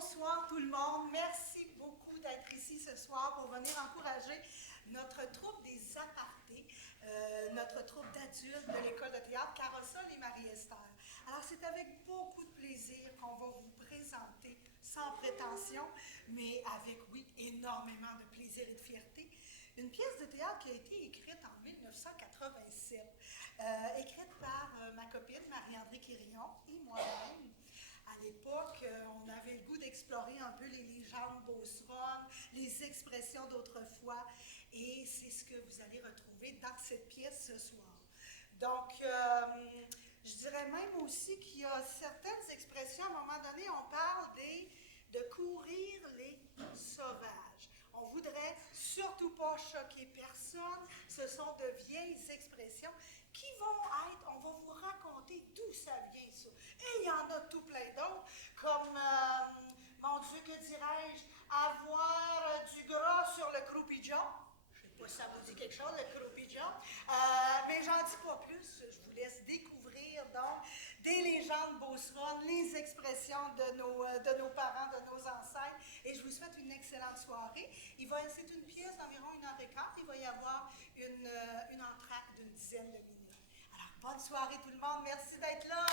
Bonsoir tout le monde. Merci beaucoup d'être ici ce soir pour venir encourager notre troupe des apartés, notre troupe d'adultes de l'école de théâtre Carrossol et Marie-Esther. Alors c'est avec beaucoup de plaisir qu'on va vous présenter, sans prétention, mais avec, oui, énormément de plaisir et de fierté, une pièce de théâtre qui a été écrite en 1987, écrite par ma copine Marie-André Quirion et moi-même. À l'époque, on avait le goût d'explorer un peu les légendes beauceronnes, les expressions d'autrefois, et c'est ce que vous allez retrouver dans cette pièce ce soir. Donc, je dirais même aussi qu'il y a certaines expressions, à un moment donné, on parle de courir les sauvages. On ne voudrait surtout pas choquer personne, ce sont de vieilles expressions qui vont être, on va vous raconter d'où ça vient ça. Et il y en a tout plein d'autres, comme, mon Dieu, que dirais-je, avoir du gras sur le croupigeon. Je ne sais pas si ça vous dit quelque chose, le croupigeon. Mais j'en dis pas plus, je vous laisse découvrir donc des légendes beauceronnes, les expressions de nos parents, de nos ancêtres. Et je vous souhaite une excellente soirée. C'est une pièce d'environ 1h15. Il va y avoir une entracte d'une dizaine de minutes. Alors, bonne soirée tout le monde. Merci d'être là.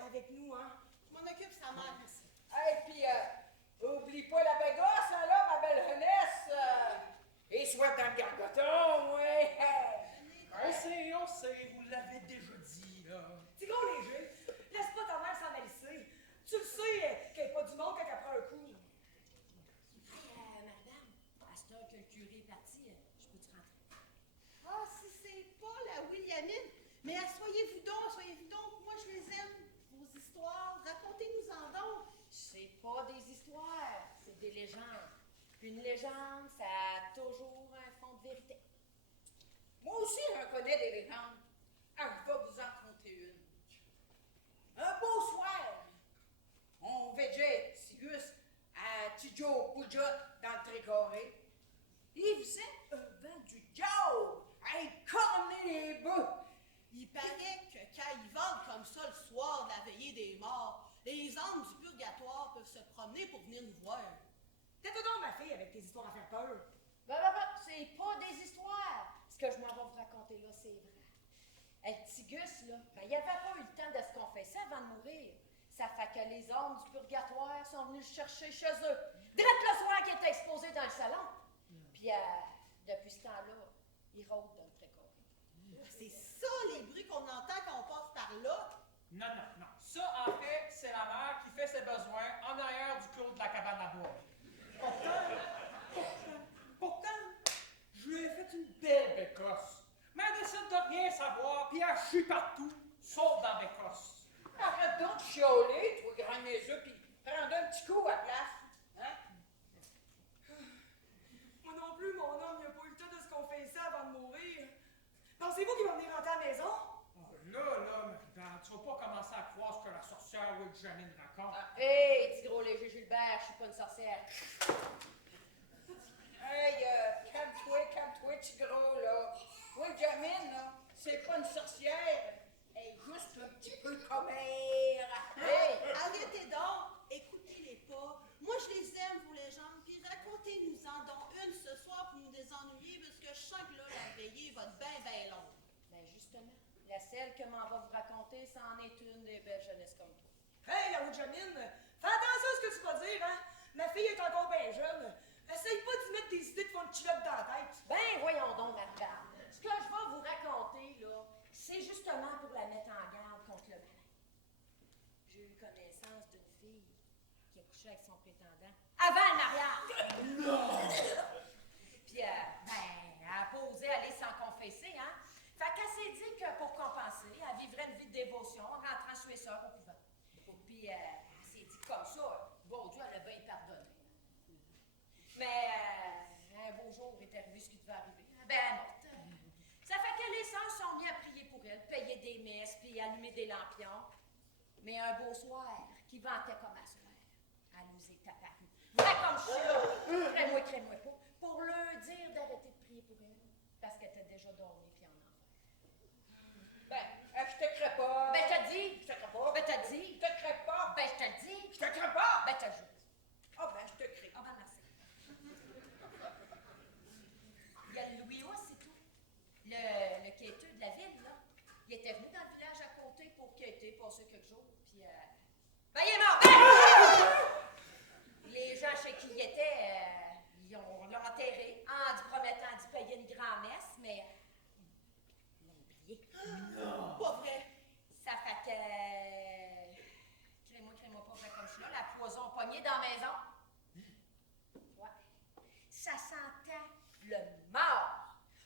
Avec nous, hein? Je m'en occupe, sa mère, merci. Et puis, oublie pas la bégosse, hein, là, ma belle jeunesse. Et soif dans le gargoton, ouais. On sait, vous l'avez déjà dit, là. Tigron léger, laisse pas ta mère s'en malisser. Tu le sais qu'elle n'est pas du monde quand elle prend un coup. Madame, à cette heure que le curé est parti, je peux-tu rentrer? Ah, si c'est pas la Williamine, mais asseyez-vous donc, moi je les aime. Vos histoires, racontez-nous-en donc. C'est pas des histoires, c'est des légendes. Puis une légende, ça a toujours un fond de vérité. Moi aussi, j'en connais des légendes. Ah, je vais vous en conter une. Un beau soir, on veillait Sigus à Tidjo Pouja dans le Trécoré. Il faisait un vent du diable à écorner les bœufs. Il paraît que quand ils vendent comme ça le soir de la veillée des morts, les âmes du purgatoire peuvent se promener pour venir nous voir. Tais-toi donc, ma fille, avec tes histoires à faire peur. C'est pas des histoires, ce que je m'en vais vous raconter. c'est vrai. Le petit Gus, là, ben, il avait pas eu le temps de se confesser avant de mourir. Ça fait que les hommes du purgatoire sont venus le chercher chez eux. Direct le soir qu'il était exposé dans le salon. Puis, depuis ce temps-là, il rôde dans le précoré. C'est ça, les bruits qu'on entend quand on passe par là. Non, non, non. Ça, en fait, c'est la mère qui fait ses besoins en arrière du clos de la cabane à bois. Pourtant, je lui ai fait une belle bécosse. Mais elle décide de rien savoir, puis elle chie partout, sauf dans l'écosse. Arrête donc de chialer, toi, grand niaiseux, puis prends un petit coup à la place. Hein? Moi non plus, mon homme, il a pas eu le temps de se confesser avant de mourir. Pensez-vous qu'il va venir rentrer à la maison? Oh, là, Marie-Dan, tu vas pas commencer à croire ce que la sorcière Will Janine raconte. Hey, petit gros léger Gilbert, je suis pas une sorcière. Hey, calme-toi, petit gros, là. Oui, Jamine, là, c'est pas une sorcière. Elle est juste un petit peu commère. Hey, arrêtez donc, écoutez-les pas. Moi, je les aime, vos légendes, puis racontez-nous-en donc une ce soir pour nous désennuyer, parce que je sens que là, la veillée va être bien longue. Ben justement, la celle que m'en va vous raconter, c'en est une des belles jeunesses comme toi. Hey, la Jamine, fais attention à ce que tu vas dire, hein? Ma fille est encore bien jeune. Essaye pas d'y mettre des idées de fond de culotte dans la tête. Ben voyons donc, madame. Ce que je vais vous raconter, là, c'est justement pour la mettre en garde contre le malin. J'ai eu connaissance d'une fille qui a couché avec son prétendant avant le mariage. Non! Puis, ben, elle a pas osé aller s'en confesser, hein? Fait qu'elle s'est dit que pour compenser, elle vivrait une vie de dévotion en rentrant chez sœurs au couvent. Puis, elle s'est dit comme ça, bon Dieu, elle a bien pardonné. Mais un beau jour est arrivé ce qui devait arriver. Ben, elle est morte. Ça fait que les sœurs sont mis à prier pour elle, payer des messes, puis allumer des lampions. Mais un beau soir, qui vantait comme à soir, elle nous est apparue. Vrai comme je suis là, crée-moi pas, pour leur dire d'arrêter de prier pour elle, parce qu'elle était déjà dormie puis en enfer. Ben, je te crée pas. Ben, je te dis. Je te crée pas. Ben, t'as dit. Je te crée pas. Ben, je te dis. Je te crée pas. Ben, t'as juste. Ah, ben, je te crée. Ah, ben, merci. Il y a le Louis Housse, c'est tout. Le quêteux de la ville, là. Il était venu dans le village à côté pour quêter, passer quelques jours, puis ben, il est mort! Les gens chez qui il était, ils l'ont enterré en lui promettant d'y payer une grand-messe, mais ils l'ont oublié. Non! Pas vrai! Ça fait que... crée-moi pas vrai comme je suis là, la poison poignée dans la maison. Ouais. Ça sentait le mort.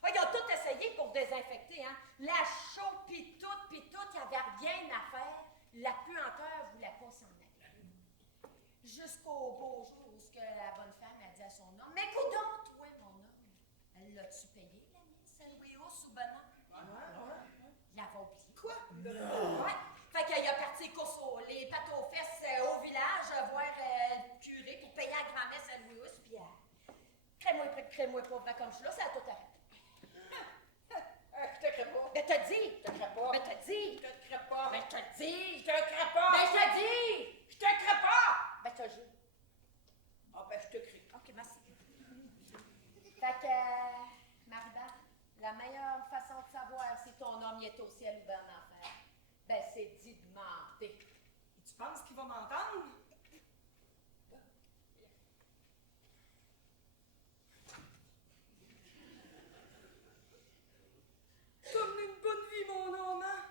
Ah, ils ont tout essayé pour désinfecter, hein. La chaux, pis tout, il n'y avait rien à faire. La puanteur voulait pas s'en aller. Jusqu'au beau jour où la bonne femme a dit à son homme, mais coudonc, toi, mon homme, elle l'a-tu payé, la mise, Louis Housse ou Benin? Il l'avait oublié. Quoi? Ouais. Fait qu'il a parti les pattes aux fesses au village, voir le curé pour payer la grand-messe à Louis Housse, puis crée-moi pas vrai comme je suis là, ça a tout arrêté. Je te crée pas. Ben t'as dit! Je te crée pas. Ben t'as dit! Je te crée pas. Ben je te le dis! Je te crée pas. Ben je te dis! Je te crée pas. Ben t'as joué. Ah, ben, je te crée. Ok, merci. Fait que, Maribel, la meilleure façon de savoir si ton homme y est au ciel ou bien en enfer, ben c'est d'y demander. Et tu penses qu'il va m'entendre? T'as mené une bonne vie, mon homme, hein?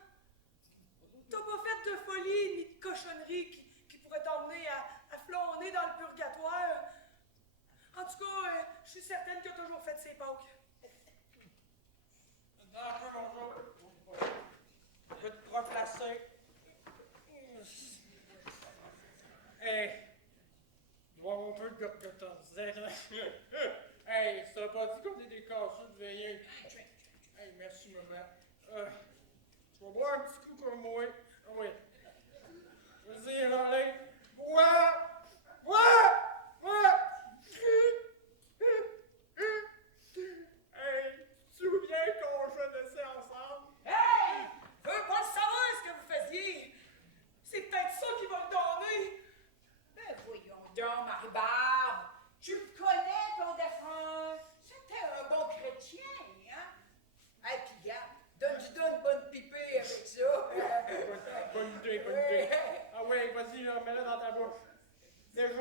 T'as pas fait de folie ni de cochonnerie qui pourrait t'emmener à flâner dans le purgatoire. En tout cas, je suis certaine que t'as toujours fait ses Pâques. Un peu, bonjour. Je vais te replacer. Hey, je vois un peu de gars de 14 ans. Hey, ça n'a pas dit qu'on est des casseux de veiller. Hey, merci, maman. Tu vas boire un petit coup comme moi. Ah oui. Vas-y, allez. Bois! Bois! Bois! Hey, tu te souviens qu'on jouait de ça ensemble? Hey! Je veux pas savoir ce que vous faisiez! C'est peut-être ça qui va le donner! Ben, voyons donc, Marie-Barbe. Tu le connais, ton défunt. C'était un bon chrétien, hein? Hey, puis regarde, de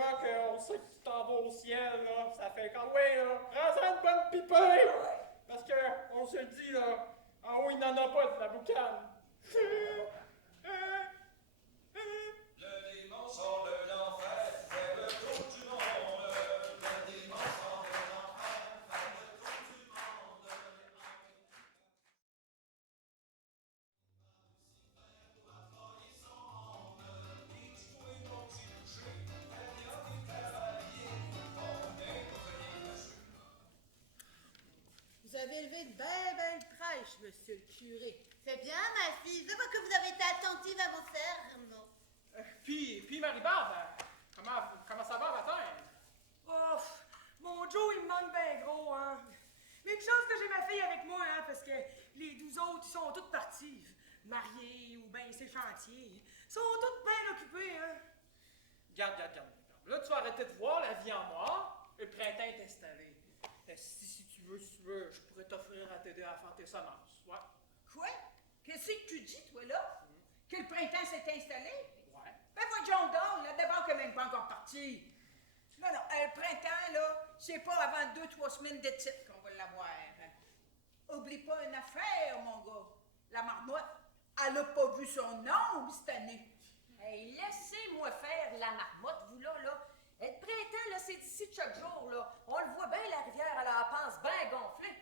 moment qu'on sait que tu t'en vas au ciel, là, ça fait quand oui, là, prends-en une bonne pipée! Parce que, on se le dit, là, en haut, il n'en a pas de la boucane. Le démon sort de l'enfer, fait le tour du monde. Le démon sort de l'enfer, fait le tour du monde. Vous avez élevé de belle crèche, monsieur le curé. C'est bien, ma fille. Je vois que vous avez été attentive à vos sermons. Puis Marie-Barbe, comment ça va, matin? Oh, mon Joe, il me manque bien gros, hein. Mais une chance que j'ai ma fille avec moi, hein, parce que les 12 autres, ils sont toutes partis. Mariés ou bien c'est chantier. Ils sont toutes bien occupés, hein. Garde. Là, tu vas arrêter de voir la vie en moi. Le printemps est installé. Si tu veux, je pourrais t'offrir à t'aider à faire tes semences. Ouais. Quoi? Qu'est-ce que tu dis, toi, là? Que le printemps s'est installé? Ouais. Ben, voyons donc, la débarque n'est même pas encore partie. Non, le printemps, là, c'est pas avant 2-3 semaines d'études qu'on va l'avoir. Oublie pas une affaire, mon gars. La marmotte, elle a pas vu son ombre cette année. Hey, laissez-moi faire la marmotte, vous là. Le printemps, là, c'est d'ici chaque jour, là. On le voit bien, la rivière, elle en pense bien gonflée.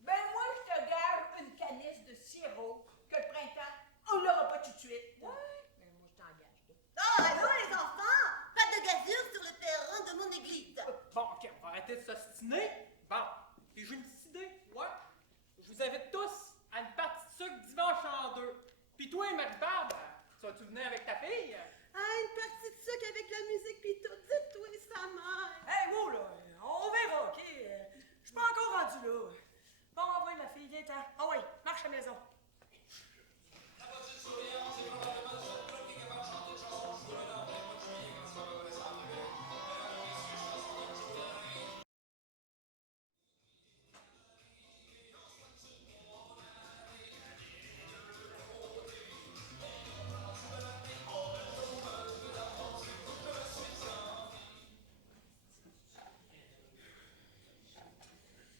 Ben, moi, je te garde une canisse de sirop que le printemps, on l'aura pas tout de suite. Ouais. Mais moi, je t'engage, là. Oh, allô, les enfants! Pas de gazure sur le perron de mon église. Bon, OK, on va arrêter de s'ostiner. Bon, puis j'ai une petite idée. Ouais. Je vous invite tous à une partie de sucre dimanche en 2. Puis toi, Marie-Barbe, tu vas-tu venir avec ta fille? Ah, une partie de sucre avec la musique pis tout. Dites-toi sa mère. Hey, wow, là, on verra, OK? Je suis pas encore rendu là. Bon, envoie ma fille, viens-t'en. Ah oui, marche à la maison.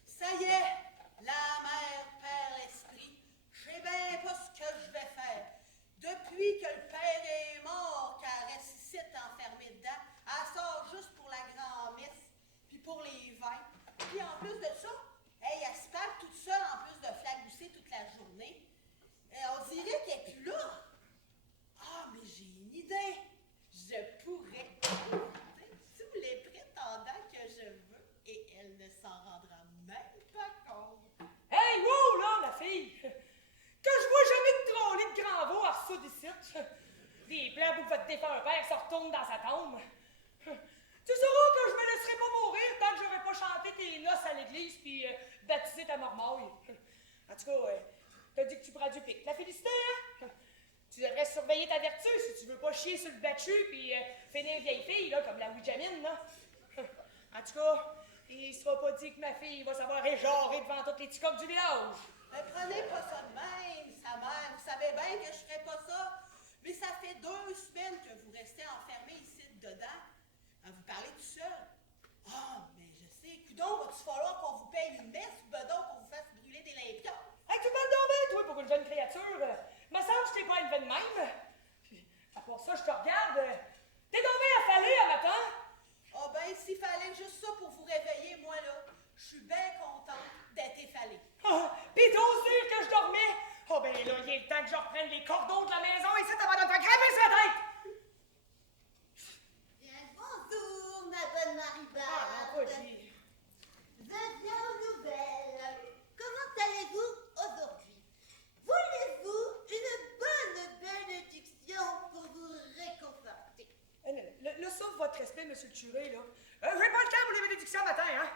Ça y est, la mère perd l'esprit. Je sais bien pas ce que je vais faire. Depuis que le père est mort, qu'elle reste ici enfermée dedans, elle sort juste pour la grand-messe, puis pour les vins. Puis en plus de ça, hey, elle se parle toute seule en plus de flagousser toute la journée. On dirait qu'elle est plus là. Ah, mais j'ai une idée. Je pourrais inviter tous les prétendants que je veux et elle ne s'en rendra même pas compte. Hey, wow, là, ma fille! Que je vois jamais de trolley de grand veau à ça d'ici. Les plans pour votre défunt père se retournent dans sa tombe. Tu sauras que je me laisserai pas mourir tant que j'aurai pas chanté tes noces à l'église puis baptisé ta marmaille. En tout cas, t'as dit que tu prends du pic. La félicité, hein? Tu devrais surveiller ta vertu si tu veux pas chier sur le battu puis finir vieille fille, là, comme la Ouijamine, là. En tout cas, il sera pas dit que ma fille va savoir éjarrer devant toutes les petits coqs du village. Mais prenez pas ça de même, sa mère. Vous savez bien que je ferais pas ça. Mais ça fait 2 semaines que vous restez enfermé ici dedans. À vous parler tout seul. Ah, mais je sais. Coudon, va-tu falloir qu'on vous paye une messe ou bedon qu'on vous fasse brûler des limpions? Hey, tu parles donc bien, toi, pour une jeune créature. Me semble que je t'ai pas élevé de même. Puis, à part ça, je te regarde. T'es donc bien affalé à matin. Ah ben, s'il fallait juste ça pour vous réveiller, moi là, je suis bien contente d'être effalée. Ah, pis t'oses dire que je dormais. Oh ben là, il est le temps que je reprenne les cordons de la maison et c'est avant de me faire grimper sur la tête. Bien, bonjour, ma bonne Marie-Barbe. Ah, non, pas dit. Je viens aux nouvelles. Comment allez-vous aujourd'hui? Voulez-vous une bonne bénédiction pour vous réconforter? Là, sauf votre respect, monsieur le curé, là. J'ai pas le temps pour les bénédictions matin, hein.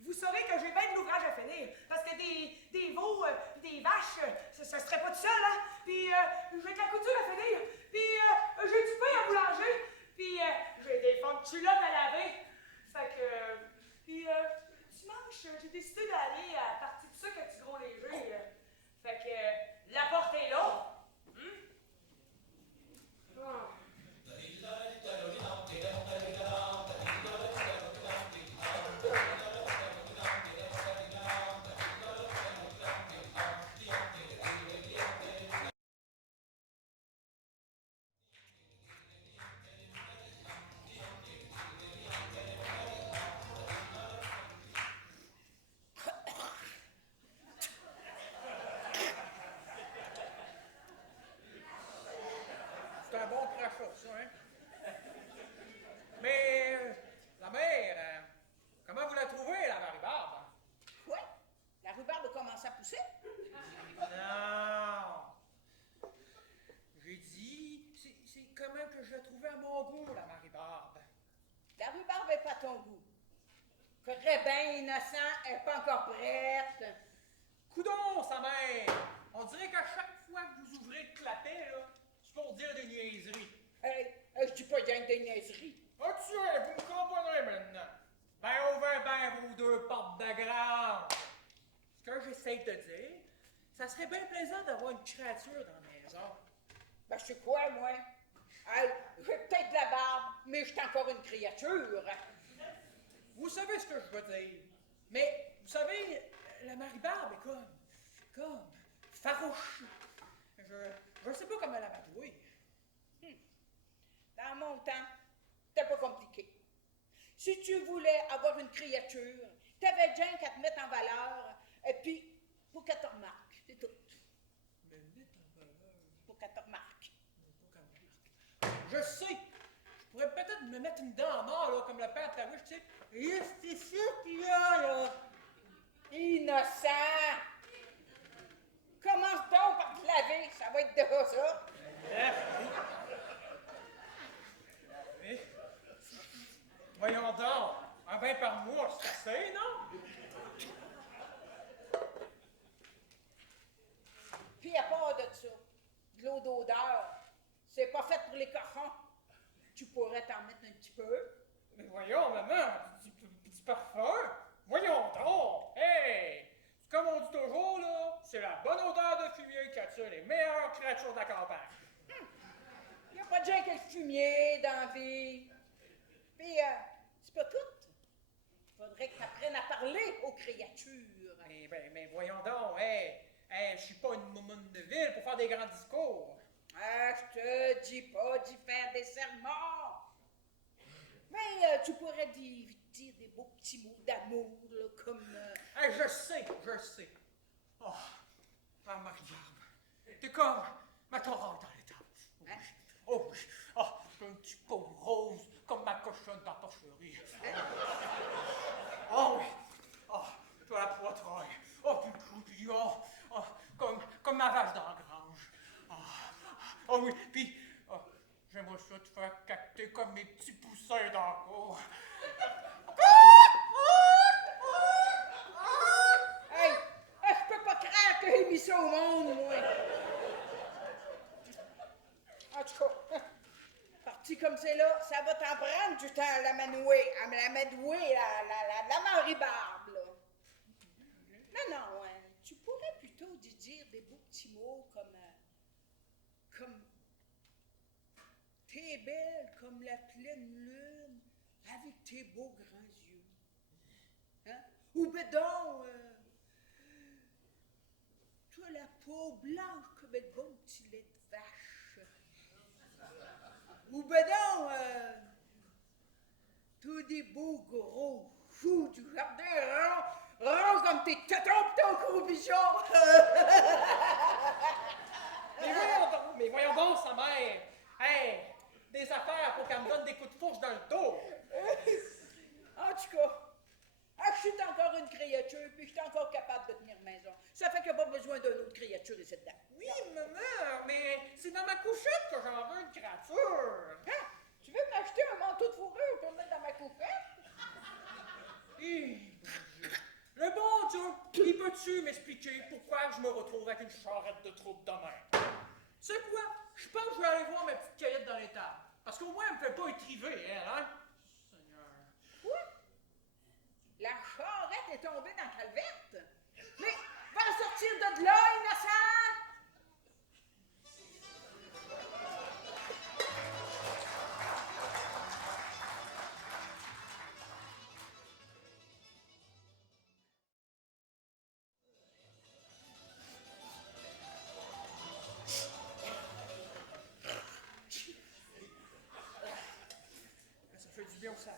Vous saurez que j'ai bien de l'ouvrage à finir. Parce que des veaux pis des vaches, ça serait pas tout seul, hein. Puis j'ai de la couture à finir. Puis j'ai du pain à boulanger. Puis j'ai des fonds de culottes à laver. Fait que... Puis dimanche, j'ai décidé d'aller à la partie de sucre à Tigron Léger. Fait que la porte est là. Ah. ça, hein? Mais, la mère, comment vous la trouvez, la Marie-Barbe? Quoi? La rhubarbe a commencé à pousser? Non! J'ai dit, c'est comment que je la trouvais à mon goût, la Marie-Barbe. La rhubarbe n'est pas à ton goût. Ferait bien innocent, elle n'est pas encore prête. Coudon, sa mère! On dirait qu'à chaque fois que vous ouvrez le clapet, là, c'est pour dire des niaiseries. Hey, je dis pas rien que des niaiseries. Ah, tiens, vous me comprendrez maintenant. Ben, ouvrez bien vos deux portes de grande. Ce que j'essaie de dire, ça serait bien plaisant d'avoir une créature dans la maison. Ben, je sais quoi, moi? Hey, j'ai peut-être de la barbe, mais je suis encore une créature. Vous savez ce que je veux dire. Mais, vous savez, la Marie-Barbe est comme farouche. Je sais pas comment la matouiller. Dans mon temps, c'était pas compliqué. Si tu voulais avoir une créature, t'avais bien qu'à te mettre en valeur, et puis, pour qu'elle te remarque, c'est tout. Mais mettre en valeur. Pour qu'elle te remarque. Je sais! Je pourrais peut-être me mettre une dent en mort, là, comme le père de ta ruche, tu sais. Et c'est ça qu'il y a, là! Innocent! Commence donc par te laver, ça va être déjà ça. Mais, voyons donc, un bain par mois, c'est assez, non? Puis à part de ça, de l'eau d'odeur, c'est pas fait pour les cochons. Tu pourrais t'en mettre un petit peu. Mais voyons, maman, du parfum? Voyons donc! Hey! Comme on dit toujours, là, c'est la bonne odeur de fumier qui attire les meilleures créatures de la campagne. Y a pas de gens qui a le fumier dans la vie. Puis, c'est pas tout. Faudrait que t'apprennes à parler aux créatures. Mais voyons donc, je suis pas une moumoune de ville pour faire des grands discours. Ah, je te dis pas d'y faire des sermons. Mais tu pourrais dire des beaux petits mots d'amour, là, comme... Je sais. Oh, ma Marie-Barbe, t'es comme ma torrente dans l'étable. Hein? Oh oui, un petit pot rose comme ma cochonne dans la porcherie. Oh oui, toi la poitrail, puis le croupillon, comme ma vache dans la grange. Oh oui, puis j'aimerais ça te faire cacter comme mes petits poussins dans la cour. Hey, je peux pas croire que j'ai mis ça au monde, moi. En tout cas, parti comme c'est là, ça va t'en prendre du temps à la manouer, la Marie-Barbe, là. Non, tu pourrais plutôt dire des beaux petits mots comme t'es belle comme la pleine lune avec tes beaux grands yeux. Hein? Ou ben donc, toi la peau blanche comme le bon petit lait de vache. Ou ben donc, toi des beaux gros choux du jardin rond comme tes tétons pis ton gros bichon. Mais voyons donc, sa mère. Hey, des affaires pour qu'elle me donne des coups de fourche dans le dos. En tout cas, je suis encore une créature, puis je suis encore capable de tenir maison. Ça fait qu'il n'y a pas besoin d'une autre créature ici dedans. Oui, maman, mais c'est dans ma couchette que j'en veux une créature. Hein? Tu veux m'acheter un manteau de fourrure pour le mettre dans ma couchette? Le bon Dieu, il peut-tu m'expliquer pourquoi je me retrouve avec une charrette de troupe de mer? C'est quoi? Je pense que je vais aller voir ma petite caillette dans l'étable. Parce qu'au moins, elle me fait pas étriver, elle, hein? Seigneur. Quoi? La charrette est tombée dans la calvette? Mais va sortir de là, innocent! Ça fait du bien au sac.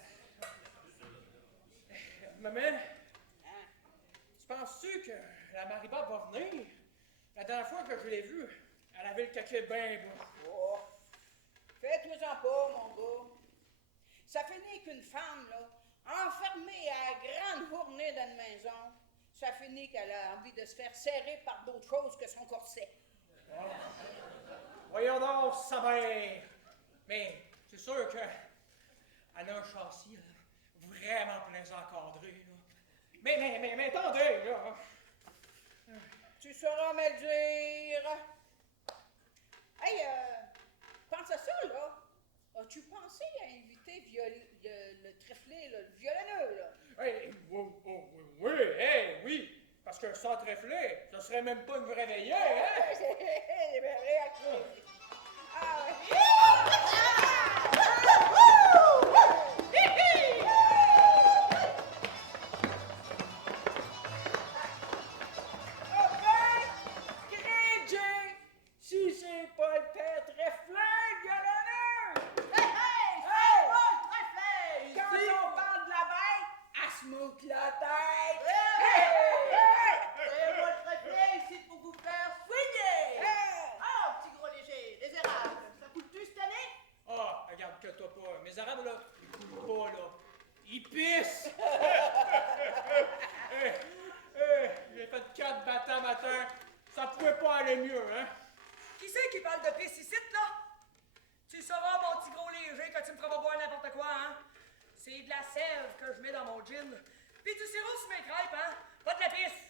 Maman, tu penses-tu que la Marie-Barbe va venir? La dernière fois que je l'ai vue, elle avait le caquet bien bas. Oh. Fais Fais-toi-en pas, mon gars. Ça finit qu'une femme, là, enfermée à la grande journée dans une maison, ça finit qu'elle a envie de se faire serrer par d'autres choses que son corset. Voyons donc, sa mère. Mais c'est sûr que elle a un châssis là, vraiment plein encadré. Là. Mais attendez, là. Tu sauras me le dire. Hey, pense à ça, là. As-tu pensé à inviter le tréflé, là, le violonneux, là? Hey, oui. Parce que sans tréfler, ça serait même pas une vraie veillée, hein? C'est bien réactif. Ah, ouais. Si c'est pas le père Tréflin, violonneux! Hey! C'est moi le tréflé! Quand on parle de la bête, elle se moque la tête! C'est moi le tréflé ici pour vous faire soigner! Hey! Ah, petit gros léger, les érables, ça coûte-tu cette année? Ah, regarde que toi pas. Mes arabes, là, ils coulent pas, là. Ils pissent! J'ai fait 4 battants matin. Ça pouvait pas aller mieux, hein? Qui c'est qui parle de piscicite, là? Tu sauras, mon petit gros léger, que tu me feras pas boire n'importe quoi, hein? C'est de la sève que je mets dans mon gin. Puis du sirop sur mes crêpes, hein? Pas de la pisse!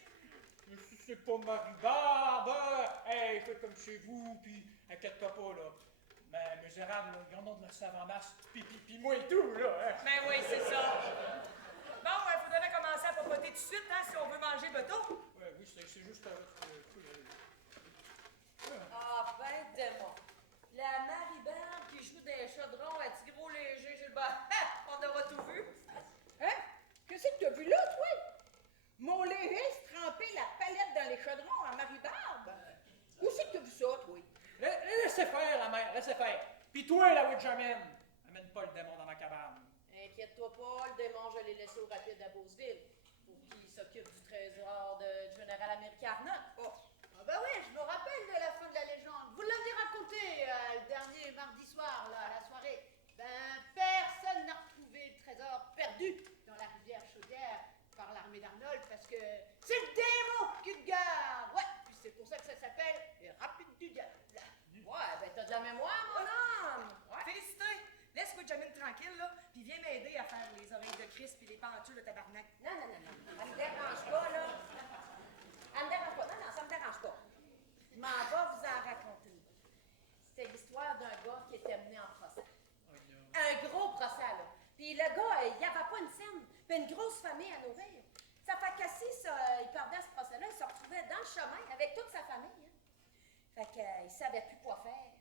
Mais si c'est pas ma rhubarbe, hey, faites comme chez vous, puis inquiète-toi pas, là. Mais mes arabes, là, ils en ont de la sève en masse, puis moi et tout, là, hein? Ben oui, c'est ça. Bon, il faudrait commencer à papoter tout de suite, hein, si on veut manger beto. Ouais, oui, c'est juste Ah, ben, démon. La Marie-Barbe qui joue des chaudrons à petit gros léger, Gilbert. On aura tout vu. Hein? Qu'est-ce que t'as vu là, toi? Mon léger se trempait la palette dans les chaudrons à Marie-Barbe. Où c'est que t'as vu ça, toi? Laissez faire, la mère, laissez faire. Puis toi, la Widgerman, amène pas le démon dans ma cabane. Inquiète-toi pas, le démon, je l'ai laissé au rapide à Beauceville pour qu'il s'occupe du trésor du général américain Arnott. Oh. Ah bah oui, je me rappelle de la fin de la légende. Vous l'aviez raconté le dernier mardi soir, là, à la soirée. Ben, personne n'a retrouvé le trésor perdu dans la rivière Chaudière par l'armée d'Arnold parce que c'est le démon qui te garde. Ouais, puis c'est pour ça que ça s'appelle les Rapides du Diable. Ouais, ben t'as de la mémoire, mon homme. Ouais. Félicité! Laisse Widjamin tranquille, là, puis viens m'aider à faire les oreilles de Chris puis les pentules de tabarnak. Non. Elle me dérange pas, là. Elle me dérange pas. Non, ça me dérange pas. Je m'en vais vous en raconter une. C'était l'histoire d'un gars qui était mené en procès. Un gros procès, là. Puis le gars, il n'y avait pas une scène, puis une grosse famille à nourrir. Ça fait qu'assis, il perdait ce procès-là, il se retrouvait dans le chemin avec toute sa famille. Hein. Fait qu'il savait plus quoi faire.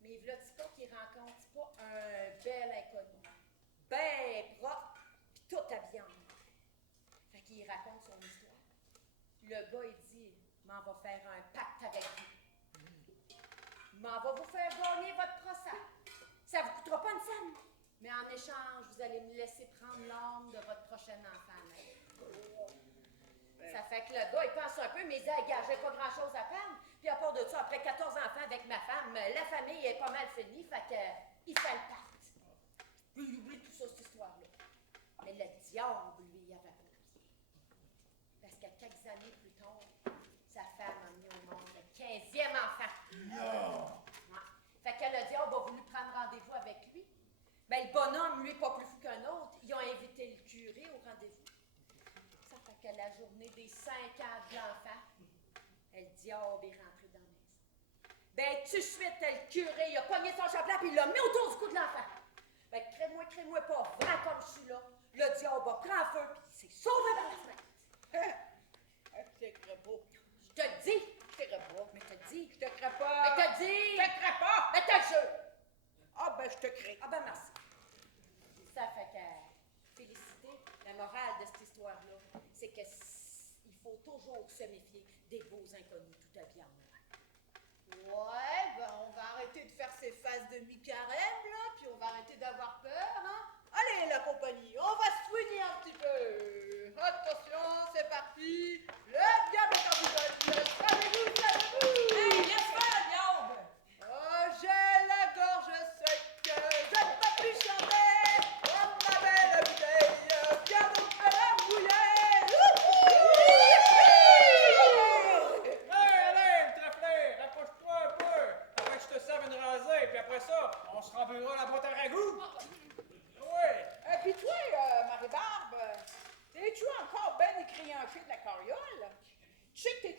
Mais il ne pas qu'il rencontre pas un bel inconnu. Ben propre, puis tout habillé en noir. Fait qu'il raconte son histoire. Le gars, il dit, m'en va faire un pacte avec vous. M'en va vous faire gagner votre procès. Ça vous coûtera pas une scène. Mais en échange, vous allez me laisser prendre l'âme de votre prochain enfant. Ça fait que le gars, il pense un peu, mais il dit, gars, j'ai pas grand-chose à perdre. Puis à part de ça, après 14 enfants avec ma femme, la famille est pas mal finie, fait que il fait le pacte. Puis il oublie tout ça, cette histoire-là. Mais le diable, lui, il avait pas oublié. Parce que quelques années plus tard, sa femme a mis au monde le 15e enfant. Non! Ouais. Fait que le diable a voulu prendre rendez-vous avec lui. Ben, le bonhomme, lui, pas plus fou qu'un autre, ils ont invité le curé au rendez-vous. Ça fait que la journée des 5 ans de l'enfant, le diable est rentré dans la maison. Ben, tout de suite, le curé, il a pogné son chapelet puis il l'a mis autour du cou de l'enfant. Ben, crée-moi pas, vrai comme je suis là, le diable a pris en feu puis il s'est sauvé dans la fenêtre. Je te crée pas. Je te le dis. Je te crée pas. Mais te dis. Je te crée pas. Mais te dis. Je te crée pas. Mais te jure. Ah ben, je te crée. Ah ben, merci. Ça fait que, félicité, la morale de cette histoire-là, c'est que il faut toujours se méfier des beaux inconnus tout habillés en noir. Ouais, ben on va arrêter de faire ces phases de mi-carême, là, puis on va arrêter d'avoir peur, hein. Allez, la compagnie, on va se soigner un petit peu. Attention, c'est parti. Le diable est en besogne. Savez-vous, savez-vous? Hey, laisse faire, diable! Oh, j'ai la gorge sec.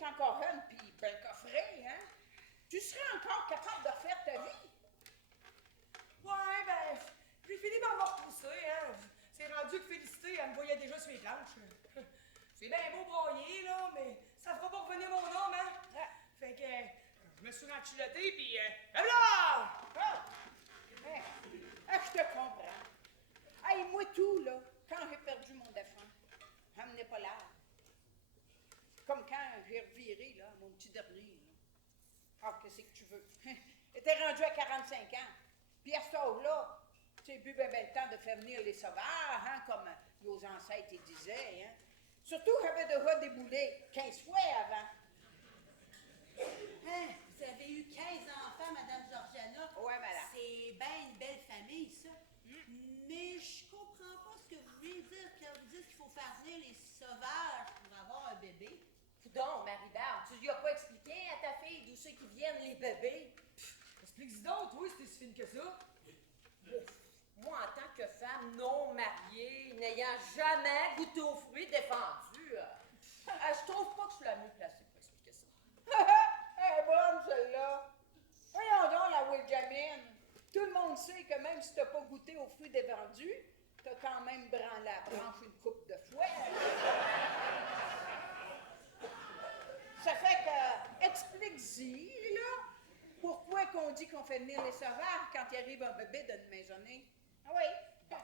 t'es encore jeune puis ben coffré, hein? Tu serais encore capable de refaire ta vie? Ouais, ben, j'ai fini par me repousser, hein. C'est rendu que Félicité, elle me voyait déjà sur les planches. C'est bien beau broyer, là, mais ça fera pas revenir mon homme, hein. Fait que, je me suis renchilotté, puis, là! Ah! Hein? Ah, je te comprends. Hey, moi tout, là, quand j'ai perdu mon défunt, j'emmenais pas l'âge. Comme quand j'ai reviré, là, mon petit dernier, là. Ah, qu'est-ce que tu veux? J'étais rendu à 45 ans. Puis à cet âge-là, tu sais, plus ben le temps de faire venir les sauvages, hein, comme nos ancêtres ils disaient, hein. Surtout, j'avais déjà déboulé 15 fois avant. Hein, vous avez eu 15 enfants, Madame Georgiana. Ouais, madame. C'est bien une belle famille, ça. Mais je comprends pas ce que vous voulez dire quand vous dites qu'il faut faire venir les sauvages pour avoir un bébé. Coudon, Marie-Barbe, tu lui as pas expliqué à ta fille d'où c'est qu'ils viennent les bébés? Explique-y donc, toi, c'était si fine que ça. Moi, en tant que femme non mariée, n'ayant jamais goûté aux fruits défendus, je trouve pas que je suis la mieux placée pour expliquer ça. Elle est bonne, celle-là. Voyons donc, la Williamine. Tout le monde sait que même si t'as pas goûté aux fruits défendus, t'as quand même branlé la branche une coupe de fois. Ça fait que, explique-y, là, pourquoi qu'on dit qu'on fait venir les sauvages quand il arrive un bébé d'une maisonnée. Ah oui? Bon.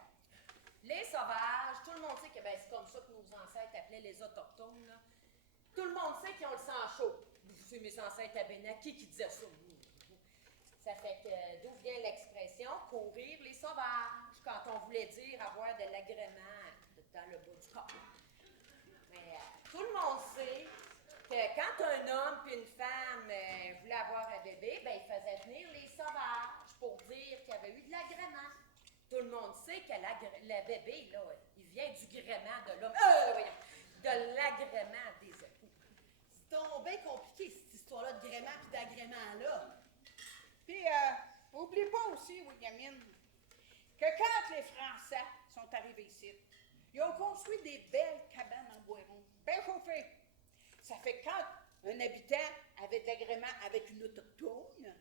Les sauvages, tout le monde sait que ben, c'est comme ça que nos ancêtres appelaient les autochtones. Là. Tout le monde sait qu'ils ont le sang chaud. C'est mes ancêtres abénakis qui disaient ça. Ça fait que d'où vient l'expression courir les sauvages quand on voulait dire avoir de l'agrément dans le bas du corps. Mais tout le monde sait que quand un homme puis une femme voulaient avoir un bébé, ben, ils faisaient venir les sauvages pour dire qu'il y avait eu de l'agrément. Tout le monde sait que le bébé, là, il vient du gréement de l'homme. De l'agrément des époux. C'est donc bien compliqué, cette histoire-là de gréement puis d'agrément-là. Puis, oublie pas aussi, Williamine, que quand les Français sont arrivés ici, ils ont construit des belles cabanes en bois rond, bien chauffées. Ça fait que quand un habitant avait de l'agrément avec une autochtone,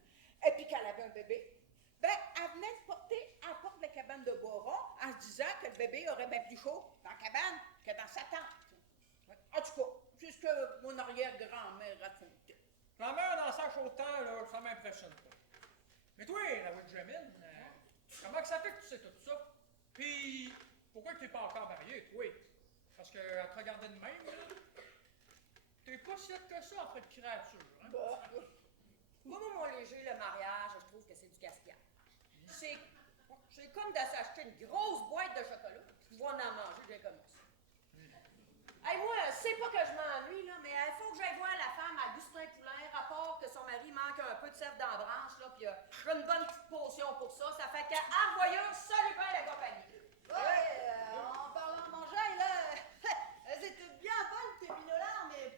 et puis qu'elle avait un bébé, ben, elle venait le porter à la porte de la cabane de bois rond en se disant que le bébé aurait bien plus chaud dans la cabane que dans sa tente. En tout cas, c'est ce que mon arrière-grand-mère racontait. Ma mère, dans sa chaude temps, là, ça m'impressionne pas. Mais toi, la Williamine, comment que ça fait que tu sais tout ça? Puis, pourquoi tu n'es pas encore mariée, toi? Parce qu'elle te regardait de même, là? T'es pas si hâte que ça en fait de créature, hein? Moi, mon léger, le mariage, je trouve que c'est du gaspillage. C'est comme de s'acheter une grosse boîte de chocolat, puis pouvoir en manger bien comme ça. Hey, moi, c'est pas que je m'ennuie, là, mais il faut que j'aille voir la femme à Gustin Poulain, rapport que son mari manque un peu de sève dans la branche, là, puis j'ai une bonne petite potion pour ça. Ça fait qu'à Arvoyeur, salut bien la compagnie. Ouais, en parlant de manger, là, elles étaient bien bonnes, tes binolars, mais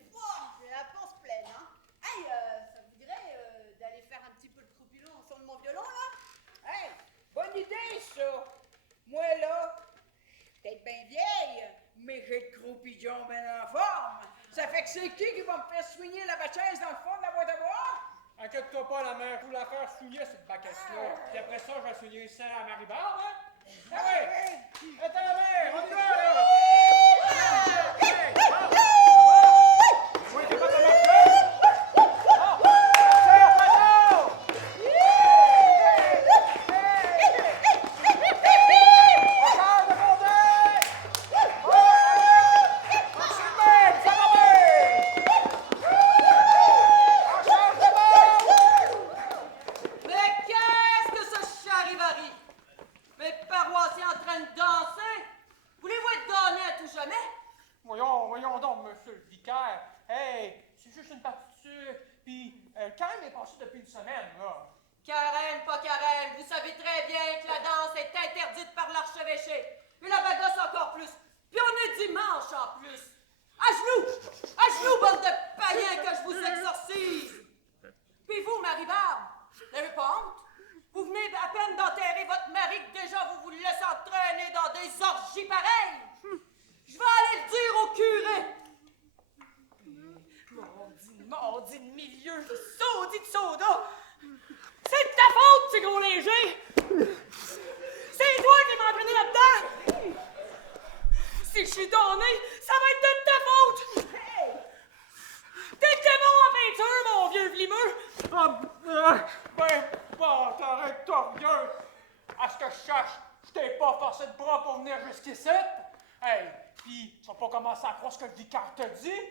j'ai la panse pleine, hein. Hey, ça vous dirait d'aller faire un petit peu de croupilon au son de mon violon, là? Hey, bonne idée, ça! Moi, là, peut-être bien vieille, mais j'ai le croupillon bien en forme. Ça fait que c'est qui va me faire soigner la bâtisse dans le fond de la boîte à bois? Inquiète-toi pas, la mère, je vais la faire souiller cette baquette-là. Puis après ça, je vais souiller celle à Marie-Barbe, hein? Ah ouais! Attends, la mère, on y va, là! Hey! Ouais, t'es pas de marcher? Voyons donc, monsieur le vicaire. Hey, c'est juste une partie de sucre. Puis, le carême est passé depuis une semaine, là. Carême, pas carême, vous savez très bien que la danse est interdite par l'archevêché. Et la bagasse encore plus. Puis on est dimanche en plus. À genoux, bande de païens que je vous exorcise. Puis vous, Marie-Barbe, n'avez pas honte? Vous venez à peine d'enterrer votre mari que déjà vous vous laissez entraîner dans des orgies pareilles. Je vais aller le dire au curé. Mon Mardi de milieu, saudi de soda! C'est de ta faute, petit gros léger! C'est toi qui m'as entraîné là-dedans! Si je suis donné, ça va être de ta faute! T'étais bon en peinture, mon vieux vlimeux! Ben, t'arrêtes toi, vieux! À ce que je sache, je t'ai pas forcé de bras pour venir jusqu'ici. Hey, pis tu vas pas commencer à croire ce que le vicaire te dit?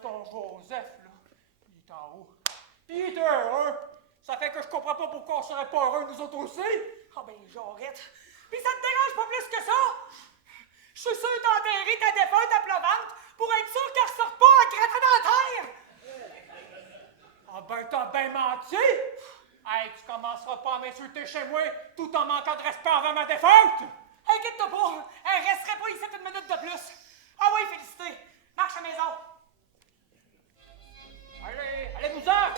Ton Joseph, là, il est en haut. Pis il est heureux. Ça fait que je comprends pas pourquoi on serait pas heureux, nous autres aussi. Ah ben, j'arrête. Pis ça te dérange pas plus que ça? Je suis sûr d'enterrer ta défunte à plat ventre pour être sûr qu'elle ressort pas en grattant dans la terre! Ah ben, t'as bien menti! Hey, tu commenceras pas à m'insulter chez moi tout en manquant de respect envers ma défunte! Inquiète-toi pas, elle resterait pas ici une minute de plus. Ah oui, félicité. Marche à la maison. Allez-vous-en!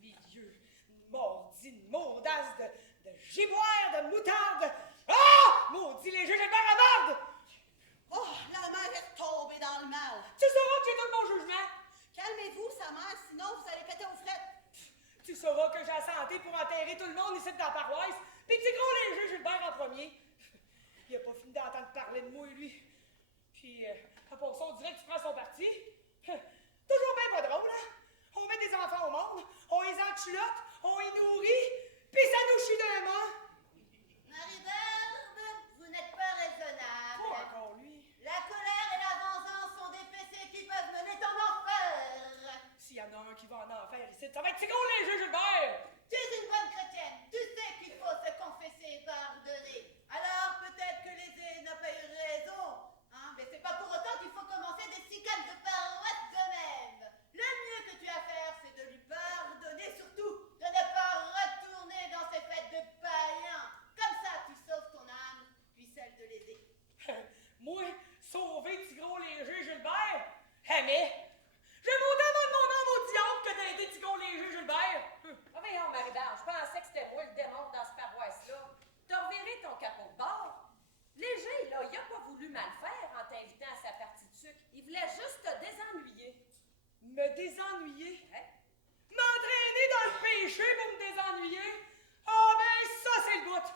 Milieu, maudit une maudace de giboire, de moutarde. Ah! Maudit léger, j'ai le beurre à marde! Oh, la mère est tombée dans le mal. Tu sauras que j'ai tout mon jugement. Calmez-vous, sa mère, sinon vous allez péter aux frettes. Tu sauras que j'ai la santé pour enterrer tout le monde ici dans la paroisse. Puis que c'est gros léger, Gilbert en premier. Il a pas fini d'entendre parler de moi, lui. Puis, à part ça, on dirait que tu prends son parti. Toujours bien pas drôle, hein? On met des enfants au monde, on les enculotte, on les nourrit, puis ça nous chie d'un mort. Marie-Barbe, vous n'êtes pas raisonnable. Pas encore lui. La colère et la vengeance sont des péchés qui peuvent mener en enfer. S'il y en a un qui va en enfer ici, ça va être si gros léger, Gilbert! Tu es une bonne chrétienne. Tu sais qu'il faut se confesser et pardonner. Alors peut-être que l'Aisée n'a pas eu raison. Hein? Mais c'est pas pour autant qu'il faut commencer des cicanes de paroisse de même. Le mieux que tu as à faire, c'est de lui pardonner, surtout de ne pas retourner dans ces fêtes de païens. Comme ça, tu sauves ton âme, puis celle de l'Aisée. Moi, sauver petit gros léger, Gilbert? Mais j'aime autant donner mon âme au diable que d'aider petit gros léger, Gilbert. Ah ben non, Marie-Barbe, je pensais que c'était moi le démon dans cette paroisse-là. T'as reviré ton capot de bord. Léger, là, il a pas voulu mal faire en t'invitant à sa partie de sucre. Il voulait juste te désennuyer. Me désennuyer? Hein? M'entraîner dans le péché pour me désennuyer? Ah ben ça, c'est le bout!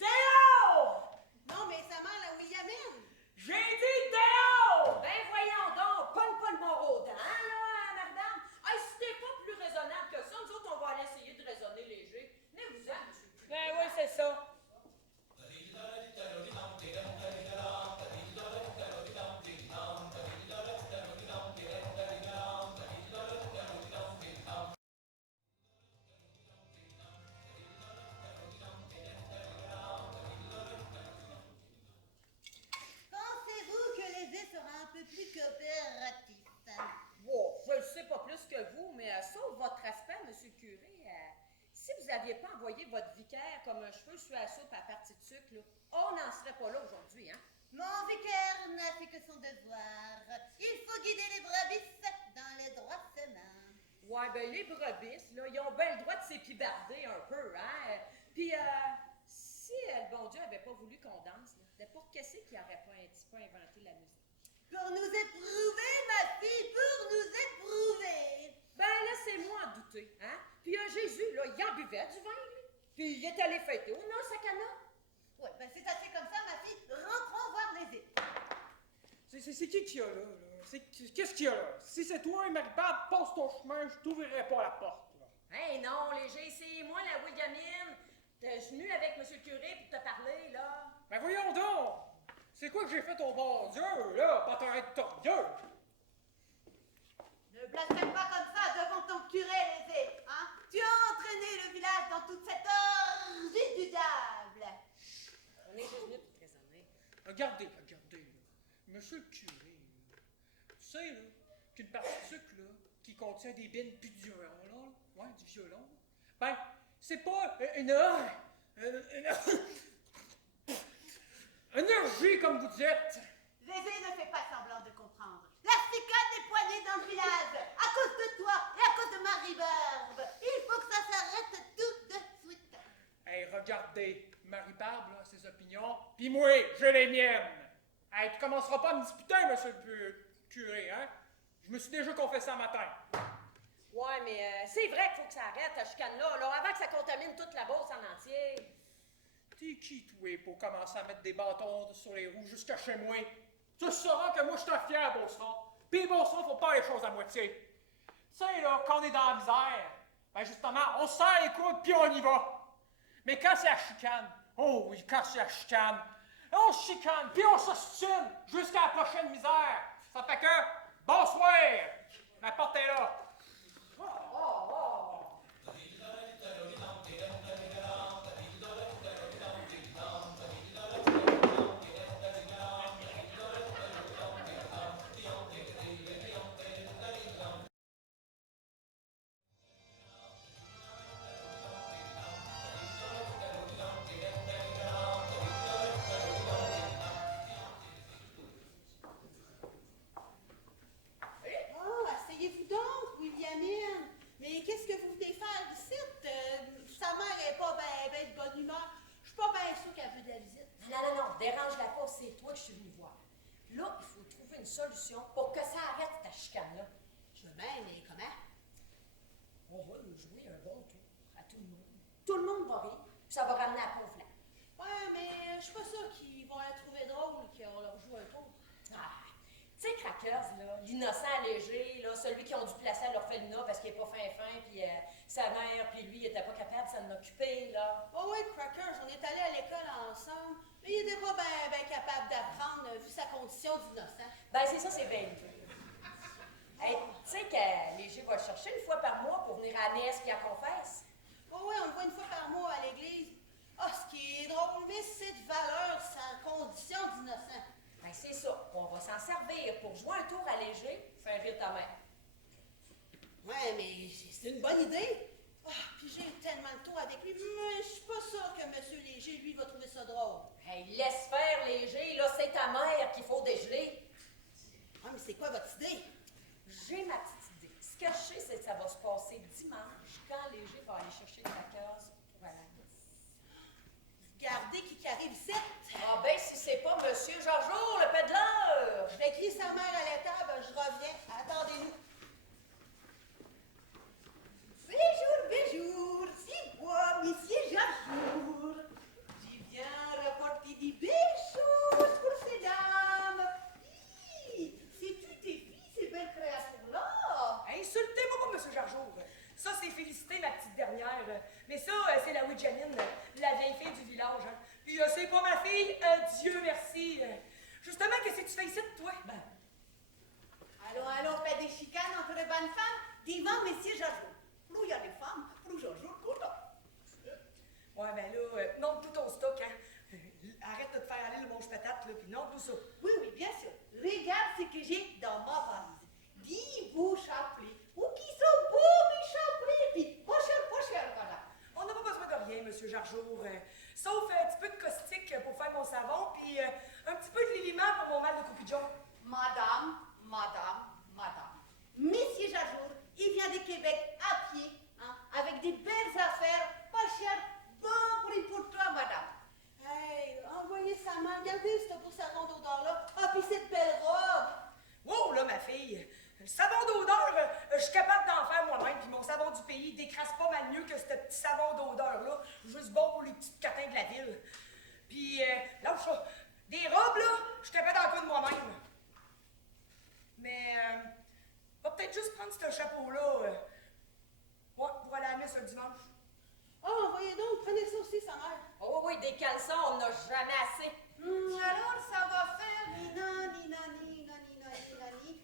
Dehors! Non, mais sa mère, là où il y amène. J'ai dit dehors! Ben voyons donc, pogne pas le mort aux dents, là, Marie-Barbe. Hey, si t'es pas plus raisonnable que ça, nous autres, on va aller essayer de raisonner léger. Mais vous êtes, monsieur le curé. Ben oui, c'est ça. Pensez-vous que l'Aisée sera un peu plus coopératif? Wow, je ne sais pas plus que vous, mais sauf votre aspect, monsieur le curé, si vous n'aviez pas envoyé votre vicaire comme un cheveu sur la soupe à partie de sucre, là, on n'en serait pas là aujourd'hui, hein? Mon vicaire n'a fait que son devoir. Il faut guider les brebis dans le droit chemin. Ouais, ben les brebis, là, ils ont bien le droit de s'épibarder un peu, hein? Puis, si le bon Dieu avait pas voulu qu'on danse, là, pour qu'est-ce qu'il n'aurait pas un petit peu inventé la musique? Pour nous éprouver, ma fille, pour nous éprouver. Ben laissez-moi en douter, hein? Puis Jésus, là, il en buvait du vin, lui. Puis il est allé fêter au Nosakana. Ouais, ben c'est assez comme ça, ma fille. Rentrons voir l'Aisée. C'est qui qu'il y a là? Qu'est-ce qu'il y a là? Si c'est toi, Marie-Barbe, passe ton chemin, je t'ouvrirai pas la porte. Là. Hey non, léger, c'est moi, la Williamine. Je suis venue avec monsieur le curé pour te parler, là. Ben voyons donc! C'est quoi que j'ai fait au bon Dieu, là? Pas t'arrêter de tordieux! Ne blasphème pas comme ça devant ton curé, l'Aisée, hein? Tu as entraîné le village dans toute cette orgie du diable. On est juste venus pour te raisonner. Regardez, là. Monsieur le curé, là. Tu sais, là, qu'une partie de sucre, là, qui contient des bines puis du violon, là, ouais, du violon, ben, c'est pas une comme vous dites. Zézé ne fait pas semblant de comprendre. La cicade est poignée dans le village, à cause de toi et à cause de Marie-Barbe. Il faut que ça s'arrête tout de suite. Hey, regardez, Marie-Barbe, là, ses opinions, puis moi, j'ai les miennes. Hey, tu commenceras pas à me disputer, monsieur le curé, hein? Je me suis déjà confessé un matin. Ouais, mais c'est vrai qu'il faut que ça arrête, ta chicane-là, là, avant que ça contamine toute la Beauce en entier. T'es qui, toi, pour commencer à mettre des bâtons sur les roues jusqu'à chez moi? Tu sauras que moi, je suis fier, Beauceron. Puis les Beaucerons font pas les choses à moitié. Tu sais, là, quand on est dans la misère, ben justement, on se serre les coudes, puis on y va. Mais quand c'est la chicane, oh oui, quand c'est la chicane, on se chicane, puis on s'ostine jusqu'à la prochaine misère. Ça fait que, bonsoir, la porte est là. Ah, asseyez-vous donc, Williamine. Mais qu'est-ce que vous venez faire ici? Sa mère est pas ben de bonne humeur. Je suis pas bien sûre qu'elle veut de la visite. Non, dérange-la pas, c'est toi que je suis venue voir. Là, il faut trouver une solution pour que ça arrête ta chicane-là. Je veux bien, mais comment? On va nous jouer un bon tour à tout le monde. Tout le monde va rire, puis ça va ramener la pauvre là. Ouais, mais je suis pas sûre qu'ils vont la trouver drôle qu'on leur joue un tour. Ah, tu sais, Crackers, là, l'innocent allégé, là, celui qui ont dû placer à l'orphelinat parce qu'il est pas fin, puis sa mère, puis lui, il était pas capable de s'en occuper, là. Oh oui, Crackers, on est allés à l'école ensemble, mais il était pas ben capable d'apprendre, vu sa condition d'innocent. Ben, c'est ça, c'est bien vu. Hey, tu sais que Léger va le chercher une fois par mois pour venir à la messe puis à la confesse. Oh oui, on le voit une fois par mois à l'église. Ah, ce qui est drôle, mais c'est de valeur sa condition d'innocent. Ben, c'est ça. On va s'en servir pour jouer un tour à Léger, faire rire ta mère. Ouais, mais c'est une bonne idée. Ah, puis j'ai eu tellement de tours avec lui, mais je suis pas sûre que M. Léger, lui, va trouver ça drôle. Hey, laisse faire Léger, là, c'est ta mère qu'il faut dégeler. Ah, mais c'est quoi votre idée? J'ai ma petite idée. Ce que je sais, c'est que ça va se passer dimanche, quand Léger va aller chercher les Crackers pour aller à la messe. Regardez qui arrive ici. Ah ben, si c'est pas Monsieur Georgeour, le pédaleur! Je vais crier sa mère à l'étable, je reviens. Attendez-nous. Béjour, c'est moi, Monsieur Jajour. Je viens rapporter des belles choses pour ces dames. Hi, c'est-tu tes filles, ces belles créatures-là? Insultez-moi pas, Monsieur Georgeour. Ça, c'est Félicité, ma petite dernière. Mais ça, c'est la Widjamine, la vieille fille du village. Hein. Puis c'est pas ma fille, Dieu merci. Justement, qu'est-ce que tu fais ici, toi? Ben, Allons, pas des chicanes entre les bonnes femmes. Dis-moi, Monsieur Jajour. Plus il y a des femmes, plus Jajour content. ouais, ben là, monte tout ton stock, hein. Arrête de te faire aller le mange-patate, là, puis non, tout ça. Oui, bien sûr. Regarde ce que j'ai dans ma valise. 10 beaux chapelets. Ou qui sont beaux, mes chapelets. Puis, pas cher, voilà. On n'a pas besoin de rien, Monsieur Georgeour. Sauf un petit peu de caustique pour faire mon savon, puis un petit peu de liliment pour mon mal de coupidjon. Madame. Monsieur Jajour, il vient de Québec à pied, hein, avec des belles affaires, pas chères, bon prix pour toi, madame. Hey, envoyez sa main. Regardez ce beau savon d'odeur-là. Ah, puis cette belle robe. Wow, là, ma fille, le savon d'odeur, je suis capable d'en faire moi-même, puis mon savon du pays décrasse pas mal mieux que ce petit savon d'odeur-là, juste bon pour les petites catins de la ville. Puis, là, des robes, là, je suis capable d'en coudre moi-même. Mais, va peut-être juste prendre ce chapeau-là, ouais, pour aller à la messe le dimanche. Ah, envoyez donc. Prenez ça aussi, sa mère. Oh oui, des caleçons, on n'a jamais assez. Alors, ça va faire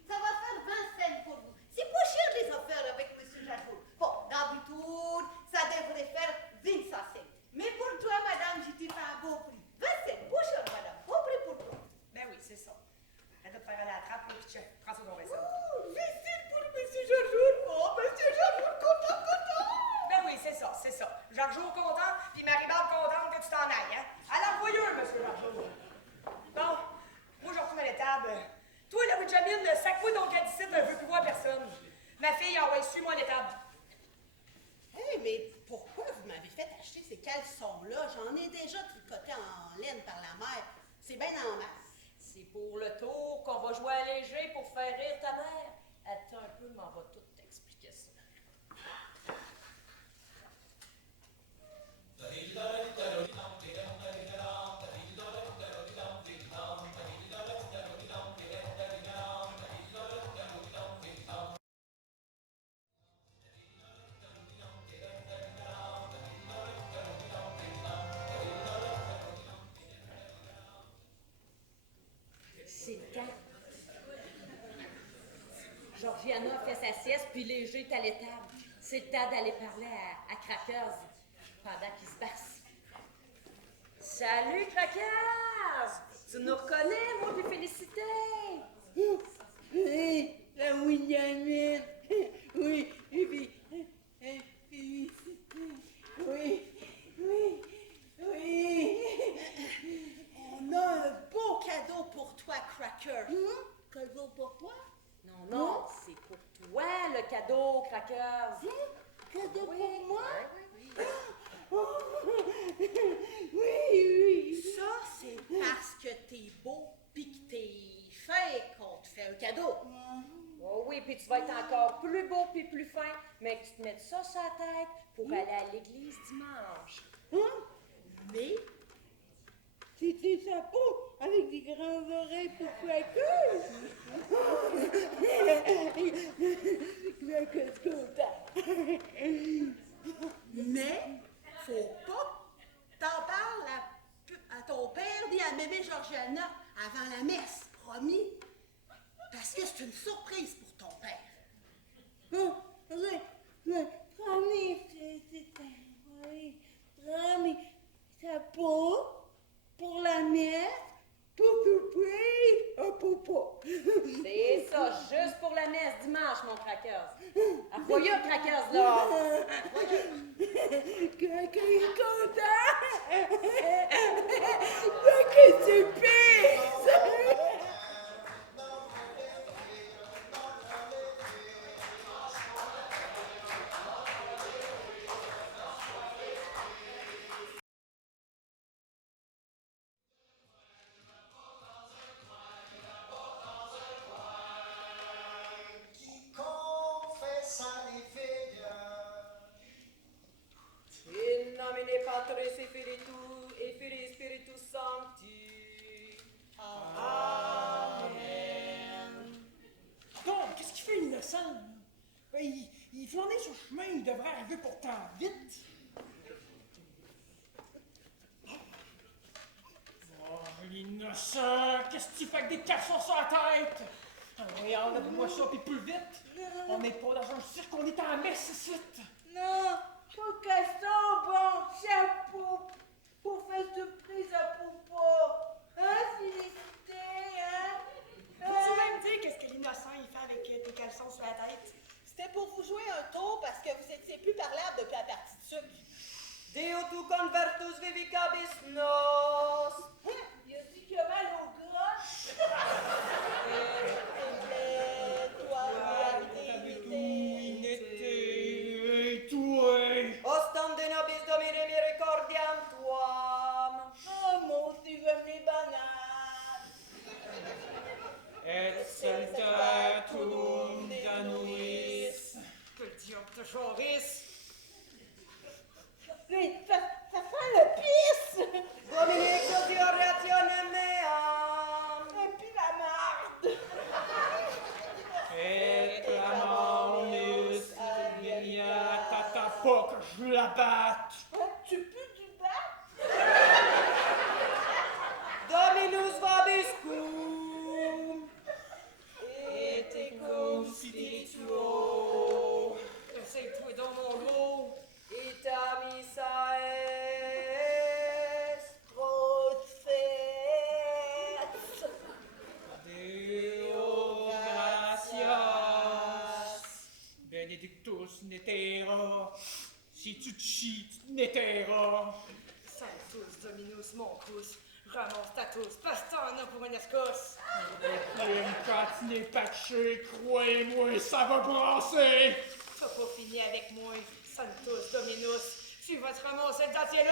ça va faire 20 cents pour vous. C'est pas cher les affaires avec Monsieur Jajour. Bon, d'habitude, ça devrait faire 25 cents. Mais pour toi, madame, je te fais un beau prix. 20 cents, pas cher, madame. Beau prix pour toi. Ben oui, c'est ça. Arrête de te faire aller à la trappe, là, puis tiens, prends ça dans le Oh, visite pour Monsieur Jajour. Oh, Monsieur Jajour, content. Ben oui, c'est ça. Georgeour content, puis Marie-Barbe contente que tu t'en ailles, hein. Alors, voyeux, Monsieur Georgeour. Bon, fille, ah ouais, suis-moi à l'étable. Hey, mais pourquoi vous m'avez fait acheter ces caleçons-là? J'en ai déjà tricoté en laine par la mère. C'est bien en masse. C'est pour le tour qu'on va jouer à léger pour faire rire ta mère. Attends un peu, m'en va tout t'expliquer ça. C'est le temps. Georgiana fait sa sieste, puis Léger est à l'étable. C'est le temps d'aller parler à Crackers pendant qu'il se passe. Salut, Crackers! Tu nous reconnais, moi, puis félicité! Oui, la Williamine. Oui, et puis, félicité. Oui, oui, oui. On a un beau cadeau pour toi, Cracker. Cadeau pour toi? Non, non, c'est pour toi, le cadeau, Crackers. Cadeau Oui. pour moi? Oui. Oui. Ça, c'est parce que t'es beau pis que t'es fin qu'on te fait un cadeau. Oh oui, puis tu vas être encore plus beau puis plus fin, mais que tu te mettes ça sur la tête pour aller à l'église dimanche. Mais C'est des chapeaux avec des grandes oreilles pour Cracker. Cracker content. Mais, faut pas t'en parles à ton père ni à mémé Georgiana avant la messe, promis. Parce que c'est une surprise pour ton père. Promis, promis, chapeau pour la messe, pour papa. C'est ça, juste pour la messe dimanche, mon Crackers. Voyons, Crackers, là. Cracker est content. Cracker surprise. In nomine Patris et Filii Spiritus Sancti. Amen. Donc, qu'est-ce qu'il fait, l'innocent? Ben, il flânait sur le chemin, il devrait arriver pourtant vite. Oh, l'innocent! Qu'est-ce que tu fais avec des caleçons sur la tête? Oui, enlève-moi ça, puis plus vite! On n'est pas dans un cirque, on est à la messe ici! Non, faut casson, bon chapeau pour faire surprise à papa. Hein, félicité, hein? Peux-tu même dire qu'est-ce que l'innocent il fait avec tes caleçons sur la tête? C'était pour vous jouer un tour parce que vous étiez plus parlable depuis la partie de sucre. Deo tu convertus vivicabis nos. Il a dit qu'il a mal au gros. Ostam de nobis domine misericordiam tuam. Oh, moi aussi, j'aime les bananes. Et saltatum danuis. Que le diable te chorisse. Mais ça sent le pisse. Domine exaudio rationem meam. Et puis la marde. Et clamaunus venia tatapa que je la batte. Hein, tu peux du bas? Dominus vobiscum. Et te constituo. Essaye-toi dans mon gros. Et ta missa est Trop de fesses. Deo gratias. Benedictus netera. Si tu te chies, tu te netteras. Sanctus Dominus Moncus, Ramasse ta tousse, parce que t'en as pour une escousse. Quand il est patché, croyez-moi, ça va brasser! T'as pas fini avec moi, Santos Dominus. Tu vas te ramasser le Datienus.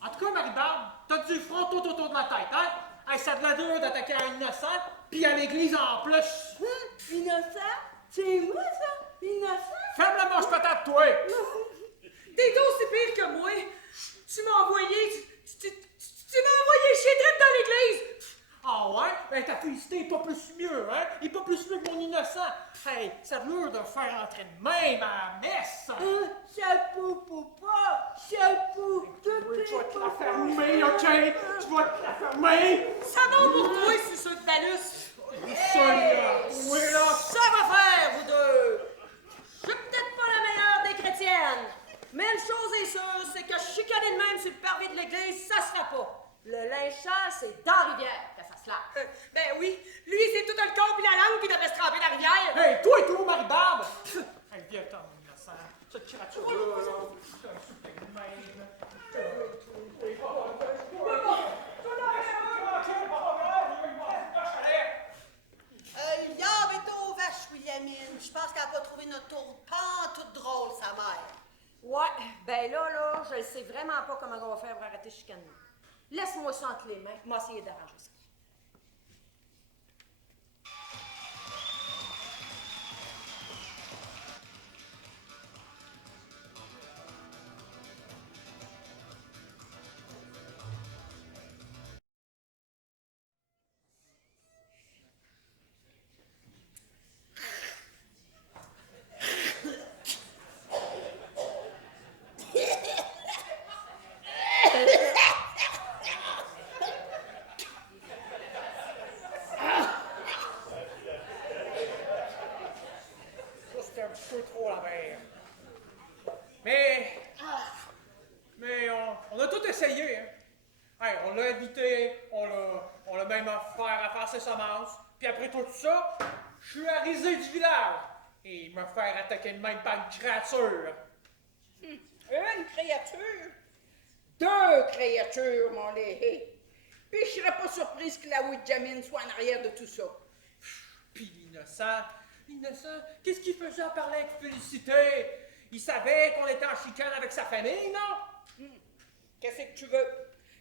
En tout cas, Marie-Barbe, t'as du front tout autour de la tête, hein? Hey, ça a de la dure d'attaquer un innocent, puis à l'église en plus. Hein? Innocent? C'est moi, ça? Innocent? Ferme la manche patate, toi! T'es aussi pire que moi. Tu m'as envoyé, tu m'as envoyé chier drette dans l'église. Ah ouais? Ben ta félicité est pas plus mieux, hein? Il est pas plus mieux que mon innocent. Hey, ça a de l'heure de faire entrer de même à la messe. Hein? Chapeau, papa! Chapeau! Tu vas te la fermer, OK? Tu vas te la fermer! Ça va pour toi, c'est ça de Dalus. Oui, là! Ça va faire, vous deux! Je suis peut-être pas la meilleure des chrétiennes, mais une chose est sûre, c'est que chicaner de même sur le parvis de l'église, ça se fera pas. Le linge sale, c'est dans la rivière que ça se lave. Ben oui, lui, c'est tout le corps puis la langue qui devrait se tremper dans la rivière. Hey, toi et tout, Marie-Barbe! Hey, viens-t'en, mon innocent. Cette créature-là, c'est un super de même. Le diable est aux vaches, Williamine. Je pense qu'elle n'a pas trouvé notre tour pas toute drôle, sa mère. Ouais, ben là, je ne sais vraiment pas comment on va faire pour arrêter chicaner. Laisse-moi ça entre les mains, moi essayer d'arranger ça. Ça, c'était un petit peu trop la mer. Mais on a tout essayé, hein. Hey, on l'a invité, on l'a même offert à faire ses semences. Puis après tout ça, je suis arrisé du village. Et me faire attaquer de même par une créature. Une créature? Deux créatures, mon lait. Puis je serais pas surprise que la Widjamin soit en arrière de tout ça. Puis l'innocent, qu'est-ce qu'il faisait à parler avec Félicité? Il savait qu'on était en chicane avec sa famille, non? Qu'est-ce que tu veux?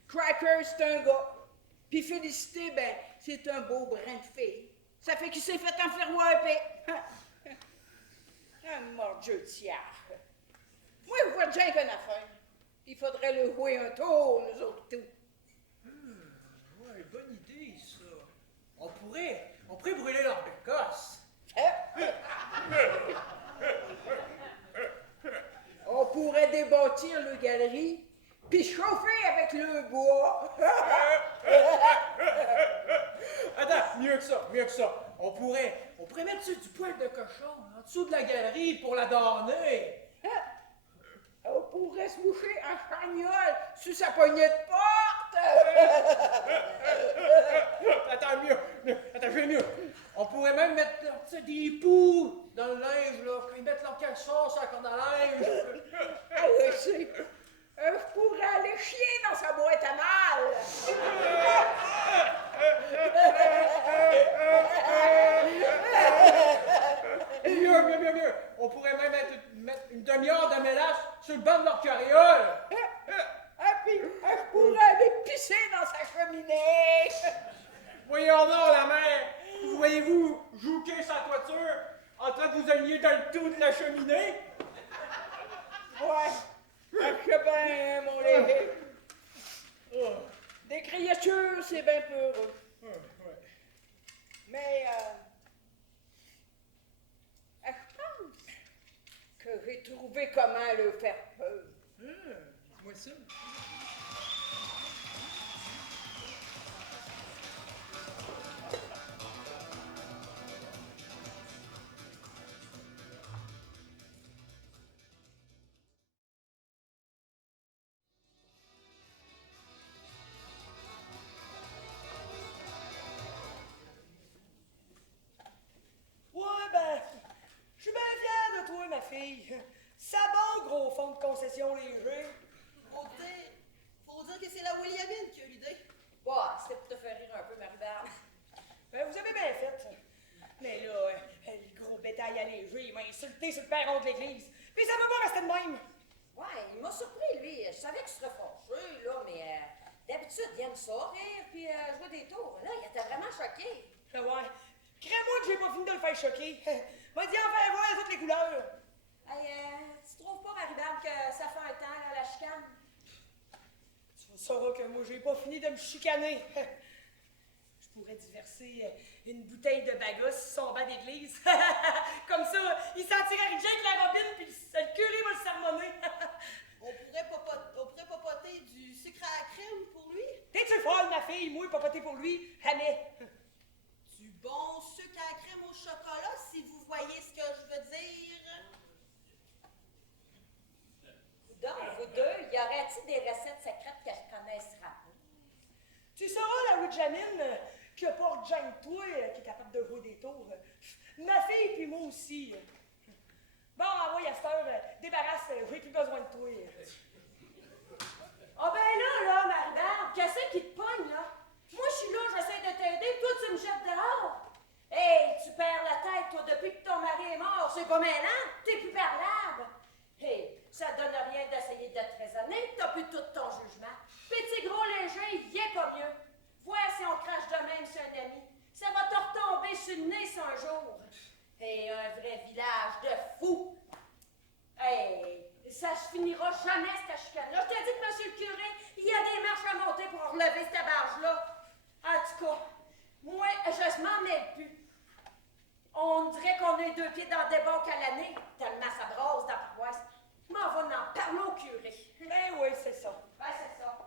Cracker, c'est un gars. Puis Félicité, ben, c'est un beau brin de fille. Ça fait qu'il s'est fait en faire épée. Un mordieu de tiers. Moi, je vois déjà qu'une affaire. Il faudrait le jouer un tour, nous autres, tout. Ouais, bonne idée, ça. On pourrait brûler leur bécosse. On pourrait débâtir le galerie, puis chauffer avec le bois. Attends, mieux que ça. On pourrait mettre sur du poil de cochon en dessous de la galerie pour la dorner. On pourrait se moucher en chagnole sur sa poignée de porte. Attends, je vais mieux. On pourrait même mettre tu sais, des poux dans le linge, là, quand ils mettent leur caleçon sur la corde à linge. Ah oui, c'est... je pourrais aller chier dans sa boîte à mal. Mieux. On pourrait même mettre une demi-heure de mélasse sur le banc de leur carriole. Ah, puis je pourrais aller pisser dans sa cheminée. Voyons donc, la mère. Voyez-vous jouquer sa toiture en train de vous aligner dans le tout de la cheminée? Ouais, je sais bien, mon lait. Des créatures, c'est bien peureux. Ouais. Mais, je pense que j'ai trouvé comment le faire peur. Moi ça. concession léger. Faut dire que c'est la Williamine qui a eu l'idée. Bah, c'était pour te faire rire un peu, Marie-Barbe. Vous avez bien fait. Mais là, le gros bétail allégé, il m'a insulté sur le perron de l'église. Puis ça peut pas rester de même. Ouais, il m'a surpris, lui. Je savais qu'il serait fâché, là, mais d'habitude, il aime ça, rire, puis jouer des tours. Là, il était vraiment choqué. Ouais. Crée-moi que j'ai pas fini de le faire choquer. M'a dit en faire voir toutes les couleurs. Hey, tu trouves pas, Marie-Barbe, que ça fait un temps, là, la chicane? Tu sauras que moi, j'ai pas fini de me chicaner. Je pourrais diverser une bouteille de bagasse sur son banc d'église. Comme ça, il sentirait rien que la robine, puis le curé va le sermonner. On pourrait popoter du sucre à la crème pour lui. T'es-tu folle, ma fille? Moi, papoter pour lui? Jamais. Du bon sucre à la crème au chocolat, si vous voyez ce que je veux dire. Donc, vous deux, y aurait-il des recettes secrètes que je connaisserais pas? Tu sauras, la Williamine, que pas Jane toi qui est capable de jouer des tours. Ma fille, puis moi aussi. Bon, envoie à cette heure, débarrasse, j'ai plus besoin de toi. Ah ben là, Marie-Barbe, qu'est-ce qui te pogne, là? Moi, je suis là, j'essaie de t'aider, toi, tu me jettes dehors. Hey, tu perds la tête, toi, depuis que ton mari est mort, c'est pas maintenant, t'es plus parlable. Hey, ça donne rien d'essayer d'être raisonné, t'as plus tout ton jugement. Petit gros léger, il est pas mieux. Vois si on crache de même sur un ami. Ça va te retomber sur le nez ça un jour. Hey, un vrai village de fous. Hey, ça se finira jamais, cette chicane-là. Je t'ai dit que monsieur le curé, il y a des marches à monter pour relever cette barge-là. En tout cas, moi, je m'en mêle plus. On dirait qu'on a deux pieds dans des bancs à l'année, tellement ça brasse dans la paroisse. M'en va en parler au curé. Ben oui, c'est ça. Ben, c'est ça.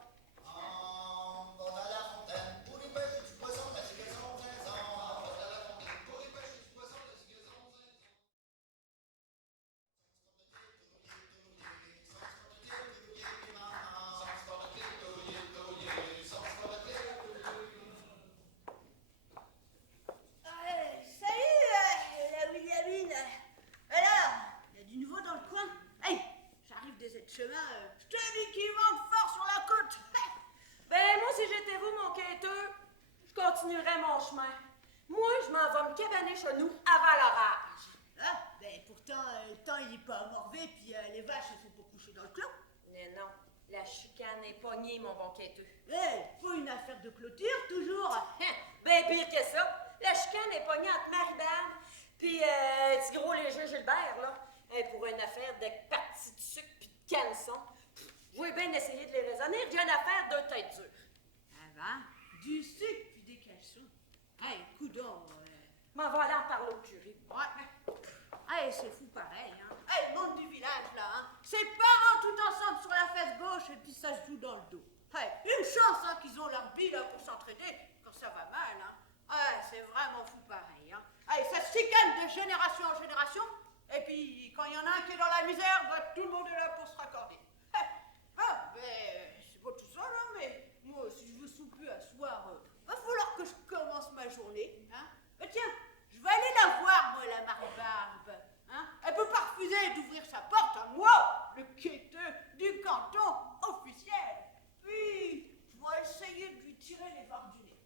On va à la fontaine pour y pêcher du poisson, la cigaison, 15 ans. On va à la fontaine pour y pêcher du poisson, la cigaison, 15 ans. Salut, la Williamine. Alors, il y a du nouveau dans le coin? Hey, j'arrive de cette chemin, je te dis qu'il vente fort sur la côte. Ben, moi, si j'étais vous, mon quêteux, je continuerais mon chemin. Moi, je m'en vais me cabaner chez nous avant l'orage. Ah, ben pourtant, le temps il est pas morvé, puis les vaches elles sont pas couchées dans le clos. Mais non, la chicane est pognée, mon bon quêteux. Faut une affaire de clôture, toujours. Ben, pire que ça. La chicane est pognée entre Marie-Barbe puis petit gros léger Gilbert, là. Pour une affaire de partie de sucre puis de canson. Je vais bien essayer de les raisonner. J'ai une affaire de tête dure. Ah ben, du sucre puis des caleçons. Hey, coudonc. M'en va aller en parler au curé. Ouais. Hey, c'est fou pareil, hein. Hey, le monde du village, là, hein. Ses parents tout ensemble sur la fesse gauche et puis ça se joue dans le dos. Hey, une chance, hein, qu'ils ont leur bille, là, pour s'entraider quand ça va mal, hein. Ouais, c'est vraiment fou pareil, hein. Hey, ça se chicane de génération en génération. Et puis, quand il y en a un qui est dans la misère, bah, tout le monde est là pour se raccorder. C'est pas tout ça, là, mais moi, si je veux souper à soir, va falloir que je commence ma journée, hein. Tiens, je vais aller la voir, moi, la Marie-Barbe, hein. Elle peut pas refuser d'ouvrir sa porte à moi, le quêteux du canton officiel. Puis, je vais essayer de lui tirer les vardes du nez.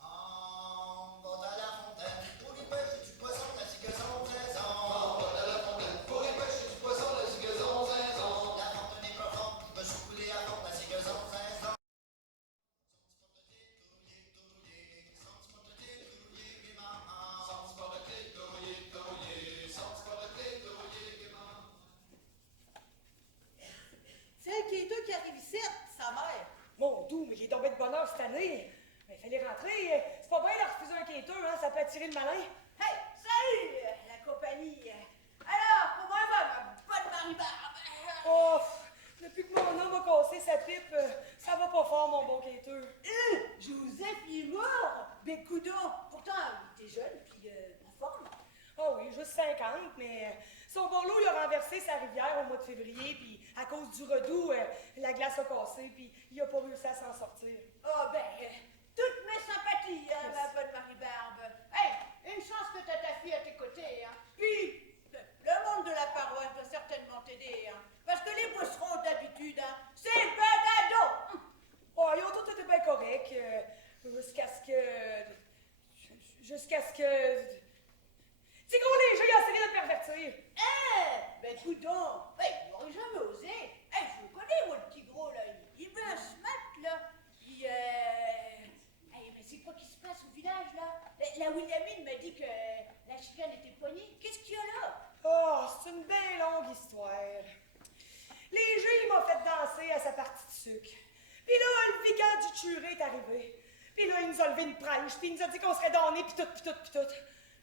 On va à la fontaine pour y pêcher du poisson, la cigaison, 15 ans. On va à la fontaine pour y pêcher du poisson, la cigaison, 15 ans. La fontaine est profonde, je me suis coulé à fond, la cigaison, 15 ans. C'est un quêteux qui arrive ici, sa mère. Mon doux, mais il est tombé de bonheur cette année. Mais il fallait rentrer. C'est pas bien de refuser un quêteux, hein, ça peut attirer le malin. Hey, salut, la compagnie. Alors, comment va, ma bonne Marie-Barbe? Oh, depuis que mon homme a cassé sa pipe, ça va pas fort, mon bon quêteux. Joseph, il est mort. Bécoudon. Pourtant, il était jeune, puis en forme. Ah oui, juste 50, mais son borloo, il a renversé sa rivière au mois de février, puis à cause du redoux, la glace a cassé, puis il a pas réussi à s'en sortir. Oh, ben, toutes mes sympathies, hein, ma bonne Marie-Barbe. Hey, une chance que t'as ta fille à tes côtés, hein. Puis, le monde de la paroisse doit certainement t'aider, hein. Parce que ben, coudon, ben, il n'aurait jamais osé. Hey, je le connais, moi, le petit gros, là. Il veut se mettre, là. Puis, hey, mais c'est quoi qui se passe au village, là? La Williamine m'a dit que la chicane était poignée. Qu'est-ce qu'il y a là? Oh, c'est une bien longue histoire. Léger, il m'a fait danser à sa partie de sucre. Puis là, le vicaire du curé est arrivé. Puis là, il nous a levé une prêche, puis il nous a dit qu'on serait donnés, puis tout.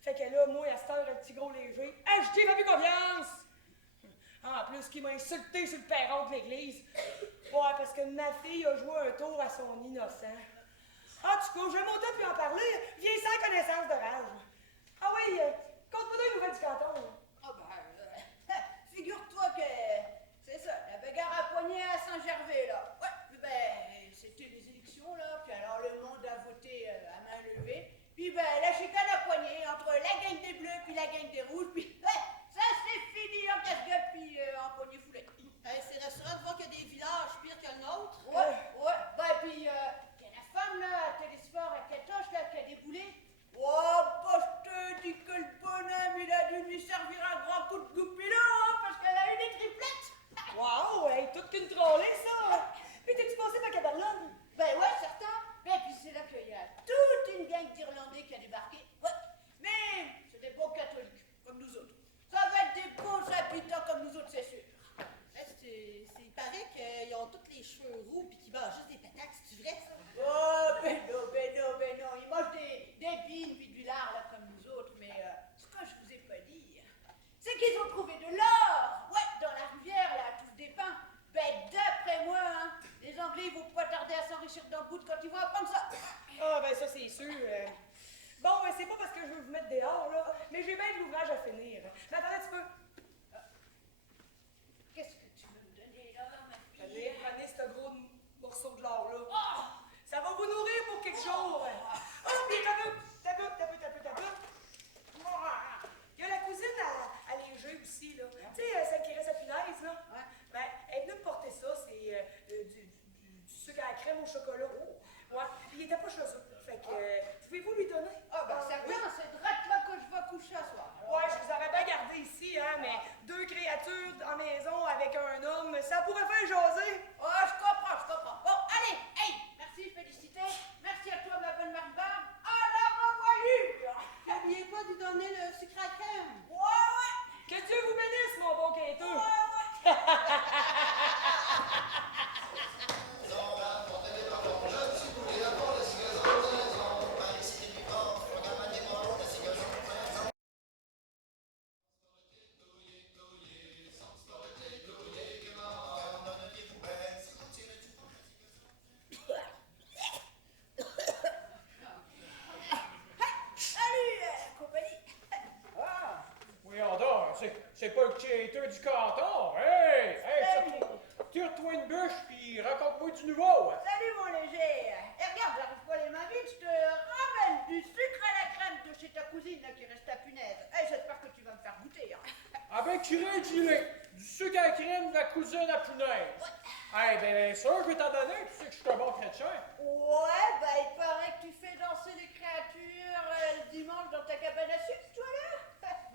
Fait que là, moi, à cette heure, le petit gros léger, je t'ai pas plus confiance! En plus, qu'il m'a insulté sur le perron de l'église. Ouais, parce que ma fille a joué un tour à son innocent. En tout cas, je vais monter puis en parler. Viens sans connaissance de rage. Ah oui, conte-moi des nouvelles du canton. Ah ben, figure-toi que c'est ça, la bagarre à poignée à Saint-Gervais, là. Ouais, puis ben, c'était les élections, là, puis alors le monde a voté à main levée. Puis ben, la chicane à poignée entre la gang des bleus puis la gang des rouges, puis ouais, ça c'est fini en casse-gueule puis en poignée foulée. C'est rassurant de voir qu'il y a des villages pires que le nôtre. Ouais, ben puis il y a la femme, là, à Télésport, à Catoche, là, qui a déboulé. Oh, bah, je te dis que le bonhomme, il a dû lui servir un grand coup de goupilot, hein, parce qu'elle a eu des triplettes. Wow, hey, toute qu'une trollée, ça! Puis t'es-tu passé par Caberlone? Ben ouais, certain. Et puis c'est là qu'il y a toute une gang d'Irlandais qui a débarqué. Ouais. Mais c'est des bons catholiques, comme nous autres. Ça va être des bons habitants comme nous autres, c'est sûr. Il paraît qu'ils ont tous les cheveux roux puis qu'ils mangent juste des patates. C'est vrai, ça? Oh, ben non. Ils mangent des bines puis du lard, là, comme nous autres. Mais ce que je vous ai pas dit, c'est qu'ils ont trouvé de l'or. Ouais, dans la rivière, là, à Touffe des Pins. Ben, d'après moi, hein, les Anglais, ils vont pas tarder à s'enrichir dans le bout quand ils vont apprendre ça. Ah, ben ça, c'est sûr. Bon, ben c'est pas parce que je veux vous mettre dehors, là, mais j'ai bien de l'ouvrage à finir. Mais attends un petit peu. Qu'est-ce que tu veux me donner, là, ma fille? Prenez ce gros morceau de l'or, là. Ça va vous nourrir pour quelque chose. Oh, puis t'as vu. Il y a la cousine à Léger aussi, là. Tu sais, celle qui reste à punaise, là. Ouais. Ben, elle est venue me porter ça, c'est du sucre à la crème au chocolat. Ouais, puis il était pas chez eux. Fait que, pouvez-vous lui donner? Ah, ben, certain, oui. c'est drette là que je vais coucher à soir. Ouais, je vous aurais bien gardé ici, hein, mais 2 créatures en maison avec un homme, ça pourrait faire jaser. Oh, je comprends. Bon, allez, hey, merci, Félicité. Merci à toi, ma bonne Marie-Barbe. À la revoyure. N'oubliez pas de lui donner le sucre à crème. Ouais. Que Dieu vous bénisse, mon bon quêteux. Salut, compagnie. Oui, donc, c'est pas le quêteur du canton. Hey, tire-toi une bûche puis raconte-moi du nouveau. Salut, mon léger. Et regarde, j'arrive pas les mains vides, je te ramène du sucre à la crème de chez ta cousine là, qui reste à punaise. Hey, j'espère que tu vas me faire goûter. Hein. Ah ben, curé gilet, du sucre à la crème de la cousine à punaise. Eh ben, ça, je vais t'en donner, tu sais que je suis un bon chrétien. Ouais, ben il paraît que tu fais danser les créatures le dimanche dans ta cabane à sucre, toi là.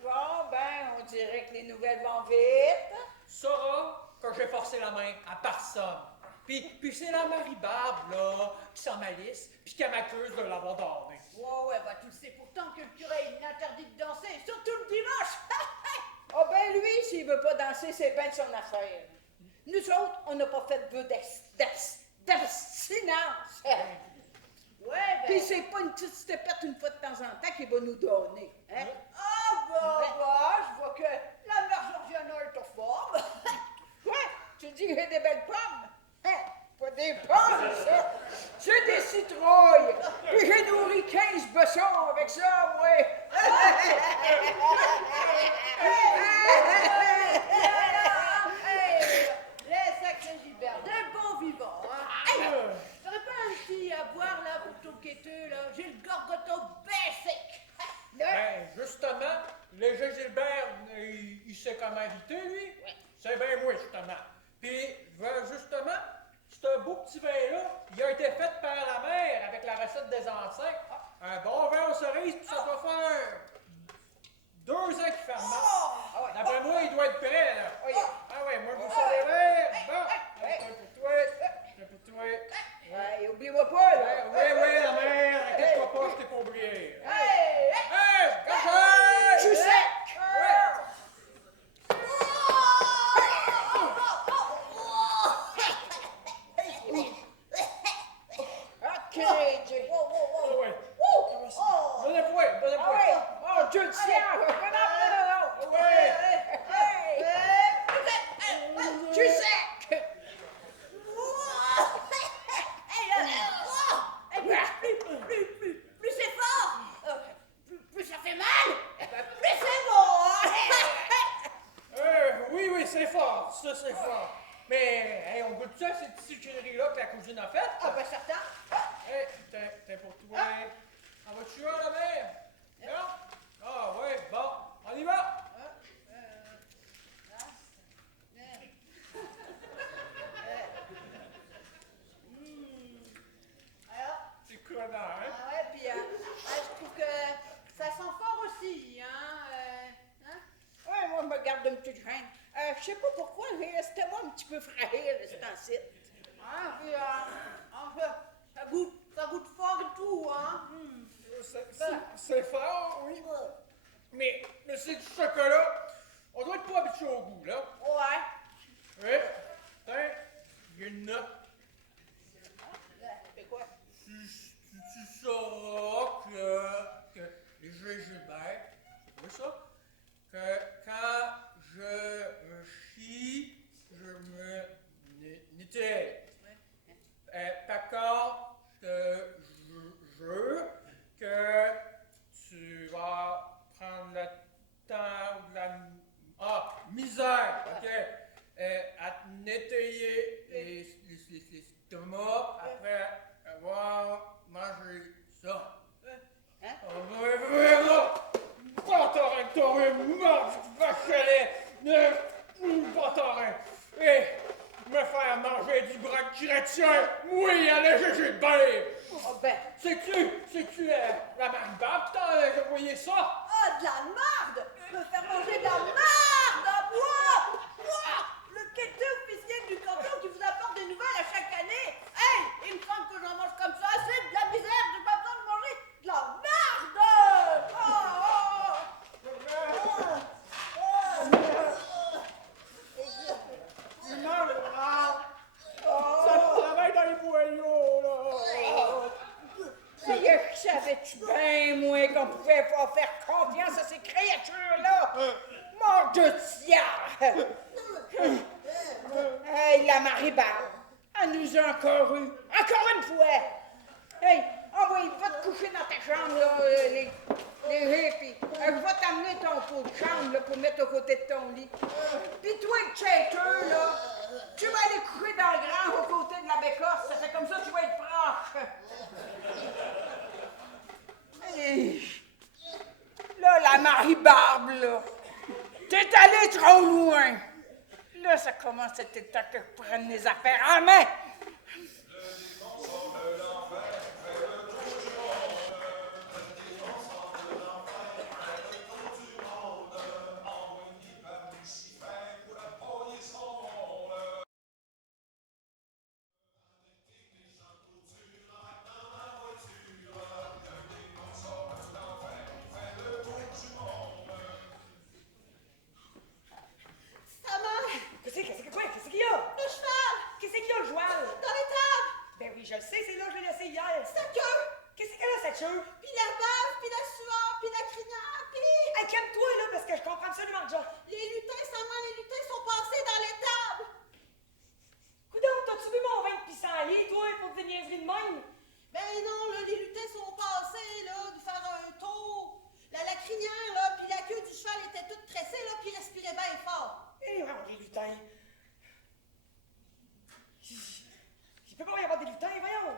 Bon, ben, on dirait que les nouvelles vont vite. Sarah, que j'ai forcé la main à personne. Puis c'est la Marie-Barbe, là, qui s'en malisse, puis qui m'accuse de l'avoir donné. Ouais, ben tu le sais pourtant que le curé il interdit de danser, surtout le dimanche. Ah ben lui, s'il veut pas danser, c'est bien de son affaire. Nous autres, on n'a pas fait de vœux d'abstinence. Ouais, ben. Puis c'est pas une petite stépette une fois de temps en temps qu'il va nous donner. Hein? Ah bah, je vois que la mère Georgiana est en forme. Quoi? Tu dis que j'ai des belles pommes? Hein? Pas des pommes, ça! C'est des citrouilles! Puis j'ai nourri 15 bessons avec ça, moi! Les sacrés Gilbert, des bons vivants, hein. Hey, t'aurais pas un petit à boire là pour ton quêteux là? J'ai le gorgoton bien sec. Ben, justement, léger Gilbert, il sait comment éviter, lui. C'est bien moi, justement. Puis, justement, ce beau petit vin-là, il a été fait par la mère avec la recette des ancêtres. Un bon vin aux cerises, puis ça doit faire 2 ans qu'il ferme. D'après moi, il doit être prêt, là. oui, c'est fort, ça c'est fort. Mais, hey, on goûte ça, ces petites sucreries-là que la cousine a faites? Ah, ben certain. Hey, t'es pour toi. En vas-tu à la mer? Non? Ah, ouais, bon, on y va! Alors, C'est connard, hein? ah ouais, puis je trouve que ça sent fort aussi, hein? Ouais, moi, je me garde une petite graine. Je sais pas pourquoi, mais c'était moi un petit peu fragile, c'est ainsi. Hein, puis, enfin, ça goûte fort et tout, hein? C'est fort, oui. Mais c'est du chocolat. On doit être pas habitué au goût, là. Ouais. Oui. Tiens, il y a une note. C'est quoi? Tu sauras que les Gilbert, c'est quoi ça? Que quand je me chie, je me nettoie. Par contre, je jure que tu vas prendre le temps ou la misère, ok? À te nettoyer les stomacs après avoir mangé ça. Hein? Bâtarin, t'aurais mort du vachelet! Bâtarin! Et me faire manger du bras de chrétien! Oui, allez, j'ai bain! Oh ben, C'est-tu la Marie-Barbe, t'as envoyé ça? ah, de la marde! Me faire manger de la marde à moi! Moi! Le quêteur officiel du canton qui vous apporte des nouvelles à chaque année! Hey! Il me semble que j'en mange comme ça, c'est de la misère, j'ai pas besoin de manger de la marde! Ça travaille dans les boyaux, là! Ça y est, je savais-tu bien, moi, qu'on pouvait pas faire confiance à ces créatures-là? Mort de tiers! Hey, la Marie-Barbe, elle nous a encore eu. Encore une fois! Hey, envoie, va te coucher dans ta chambre, là, les hippies. Je vais t'amener ton pot de chambre, là, pour mettre aux côtés de ton lit. Puis toi, le chater, là, tu vas aller coucher dans le grand aux côtés de la bécosse. Ça fait comme ça, tu vas être proche. Hey, là, la Marie-Barbe, là, t'es allé trop loin. Là, ça commence à être temps que je prenne les affaires en main. Qu'est-ce qu'il y a? Le cheval! Qu'est-ce qu'il y a, le joual? Dans les tables! Ben oui, je le sais, c'est là que je l'ai laissé hier. Sa queue! Qu'est-ce qu'elle a, cette queue? Puis la bave, puis la sueur, puis la crinière, puis... Hey, calme-toi, là, parce que je comprends absolument déjà. Les lutins, seulement les lutins sont passés dans les tables! Coudonc, t'as-tu vu mon vin de pissenlit, toi, pour des niaiseries de même? Ben non, là, les lutins sont passés, là, de faire un tour. La crinière, là, puis la queue du cheval était toute tressée, là, puis respirait bien fort. Eh, vraiment, les lutins. Il peut pas y avoir des lutins, voyons.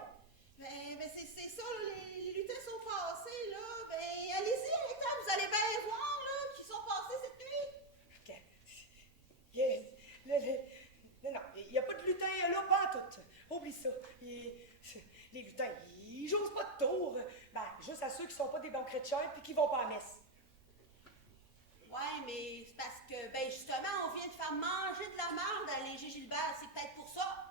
Ben c'est ça, là, les lutins sont passés, là. Ben, allez-y à l'étable, vous allez bien voir, là, qu'ils sont passés cette nuit. Non, il n'y a pas de lutin là, pas en tout. Oublie ça. Les lutins, ils jouent pas de tour. Ben, juste à ceux qui sont pas des bons chrétiens puis qui vont pas à messe. Ouais, mais c'est parce que, ben justement, on vient de faire manger de la merde à Léger Gilbert, c'est peut-être pour ça.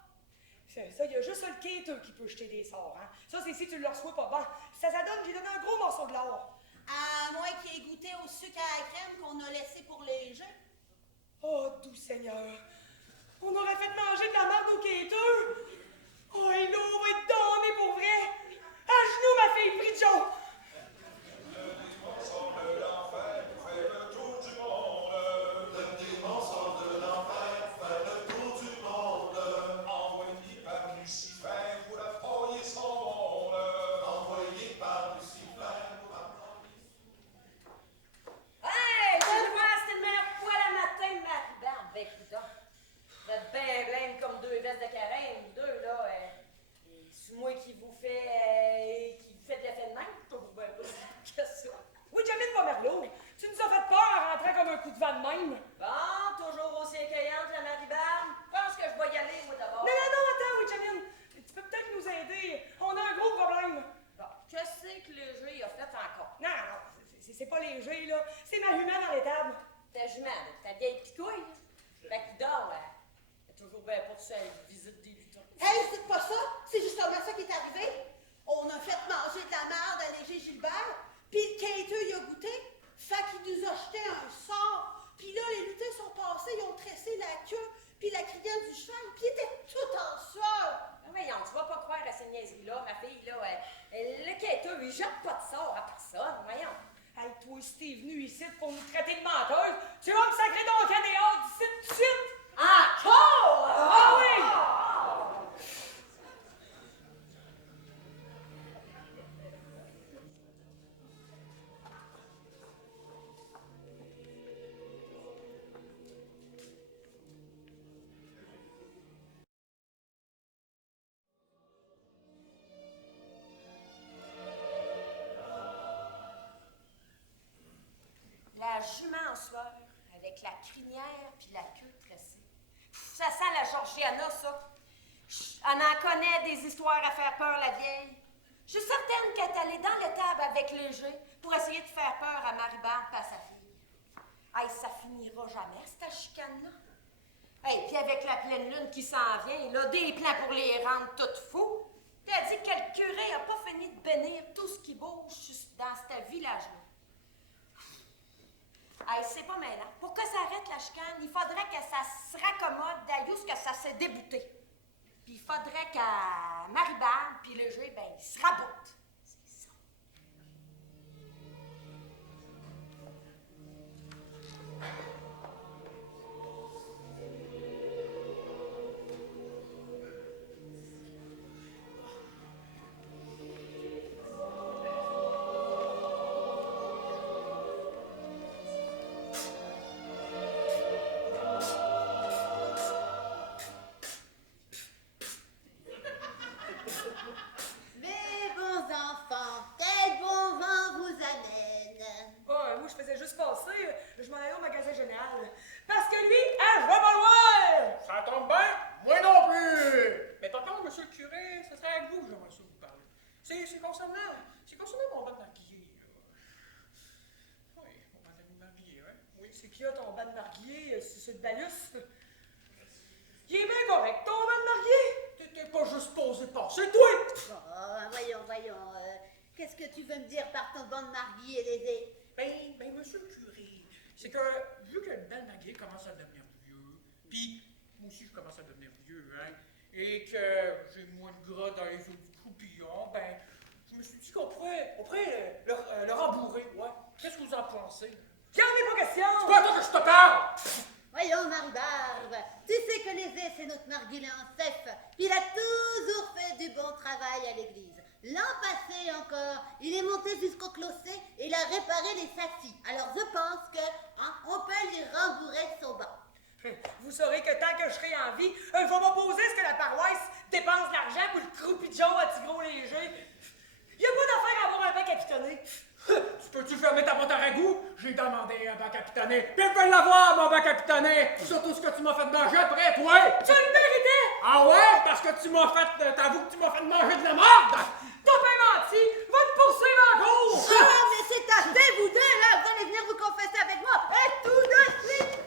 Ça, il y a juste le quêteux qui peut jeter des sorts, hein. Ça, c'est si tu le reçois pas bon. Ça donne, j'ai donné un gros morceau de l'or. À moins qu'il ait goûté au sucre à la crème qu'on a laissé pour Léger. Oh, doux Seigneur. On aurait fait manger de la merde au quêteux. Oh, et l'eau va être damnée pour vrai. À genoux, ma fille Bridjon. Hey, je vois, c'était le meilleur poil à matin, Marie-Barbe. Ben, écoute, Vous êtes bien blême comme deux vestes de carême, vous deux, là. C'est moi qui vous fait de l'effet de même? Ben, qu'est-ce que c'est? Oui, Jamine Pomerleau, tu nous as fait peur en rentrant comme un coup de vent de même. Bon, toujours aussi accueillante, la Marie-Barbe. Je pense que je vais y aller, moi, d'abord. Non, attends, oui, Jamine. Tu peux peut-être nous aider. On a un gros problème. Bon, qu'est-ce que le jeu a fait encore? Non, c'est pas léger, là. C'est ma humaine dans l'étable. Ta jument, ta vieille picouille. Fait qu'il dort, elle est toujours bien pour ça, elle visite des lutins. Hey, c'est pas ça! C'est justement ça qui est arrivé. On a fait manger de la merde à Léger Gilbert, puis le quêteux y a goûté, fait qu'il nous a jeté un sort. Puis là, les lutins sont passés, ils ont tressé la queue, puis la criante du cheval, puis ils étaient tout en sueur. Voyons, tu vas pas croire à ces niaiseries-là, ma fille, là. Le quêteux, il jette pas de sort à personne, voyons. Hey, toi, si t'es venu ici pour nous traiter de menteuse, tu vas me sacrer donc à dehors d'ici tout de suite! Encore! Ah oui! La jument en sueur, avec la crinière puis la queue tressée. Ça sent la Georgiana, ça. On en connaît des histoires à faire peur, la vieille. Je suis certaine qu'elle est allée dans l'étable avec Léger pour essayer de faire peur à Marie-Barbe et à sa fille. Hey, ça finira jamais, cette chicane-là. Hey, puis avec la pleine lune qui s'en vient, là, des plans pour les rendre toutes fous. Puis elle dit que le curé n'a pas fini de bénir tout ce qui bouge dans ce village-là. Hey, c'est pas mêlant. Pour que ça arrête la chicane, il faudrait que ça se raccommode d'ailleurs ce que ça s'est débouté. Puis il faudrait qu'à Marie-Barbe puis Léger, ben, ils se rabotent. C'est ça. Mes bons enfants, quel bon vent vous amène. Moi, je faisais juste passer. Je m'en allais au magasin général. Parce que lui, je vais pas loin! Ça tombe bien? Moi non plus! Mais par contre, monsieur le curé, ce serait avec vous que j'aimerais ça vous parler. C'est concernant mon ban de marguillier, là. Oui, mon ban de marguillier, hein? Oui. C'est qui a ton ban de marguillier? C'est le balus? Il est bien correct, ton ban de marguillier! T'étais pas juste posé par, c'est toi! Voyons. Qu'est-ce que tu veux me dire par ton banc de marguillier lésé? Ben, monsieur le curé, c'est que, vu que le ban de marguillier commence à devenir vieux, puis moi aussi je commence à devenir vieux, hein, et que j'ai moins de gras dans les os du croupillon, ben, je me suis dit qu'on pourrait le rembourrer, ouais. Qu'est-ce que vous en pensez? J'en ai pas question! C'est pas à toi que je te parle! Voyons, Marie-Barbe, tu sais que Lésé, c'est notre narguilé en chef. Il a toujours fait du bon travail à l'église. L'an passé encore, il est monté jusqu'au clocher et il a réparé les châssis. Alors je pense que on peut lui rembourrer son banc. Vous saurez que tant que je serai en vie, je vais m'opposer à ce que la paroisse dépense l'argent pour le croupigeon à Tigron Léger. Il n'y a pas d'affaire à avoir un bain capitonné. Tu peux-tu fermer ta boîte à ragoût? J'ai demandé un bac capitonné. Puis je peux l'avoir, mon bac capitonné! Surtout ce que tu m'as fait manger après, toi! Tu le méritais! Ah ouais? Parce que tu m'as fait... T'avoues que tu m'as fait manger de la merde! T'as bien menti! Va te poursuivre en cours! Ah, mais c'est assez, vous deux, là! Vous allez venir vous confesser avec moi! Et tout de suite!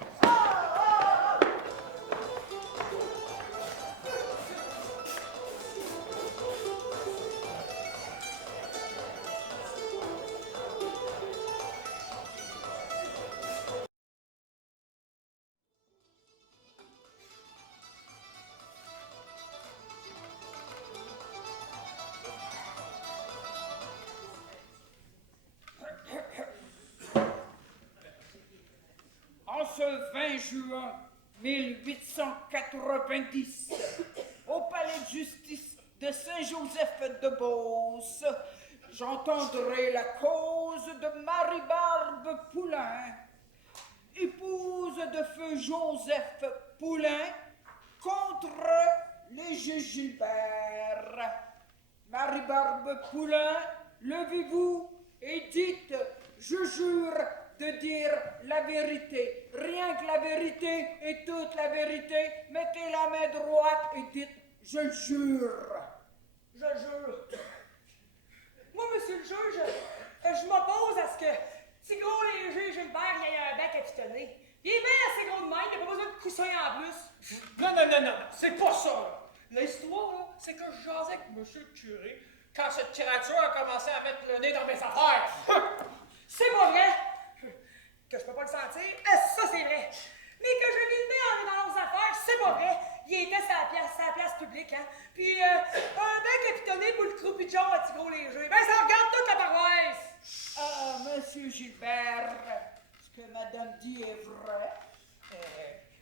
En ce 20 juin 1890, au palais de justice de Saint-Joseph-de-Beauce, j'entendrai la cause de Marie-Barbe Poulain, épouse de feu Joseph Poulain, contre les juges Gilbert. Marie-Barbe Poulain, levez-vous et dites, je jure de dire la vérité, rien que la vérité et toute la vérité. Mettez la main droite et dites, je jure. Je jure. Moi, monsieur le juge, je m'oppose à ce que si gros léger Gilbert il ait un bec capitonné. Il est bien assez gros de même, il n'a pas besoin de coussin en plus. Non, c'est pas ça, là. L'histoire, là, c'est que je jasais avec monsieur le curé quand cette créature a commencé à mettre le nez dans mes affaires. C'est pas vrai. Que je peux pas le sentir, ça c'est vrai. Mais que je lui mets dans leurs affaires, c'est pas vrai. Il était sa place publique, hein. Puis, un bec capitonné pour le croupichon à petit gros léger. Ben, ça regarde toute la paroisse. Ah, monsieur Gilbert, ce que madame dit est vrai.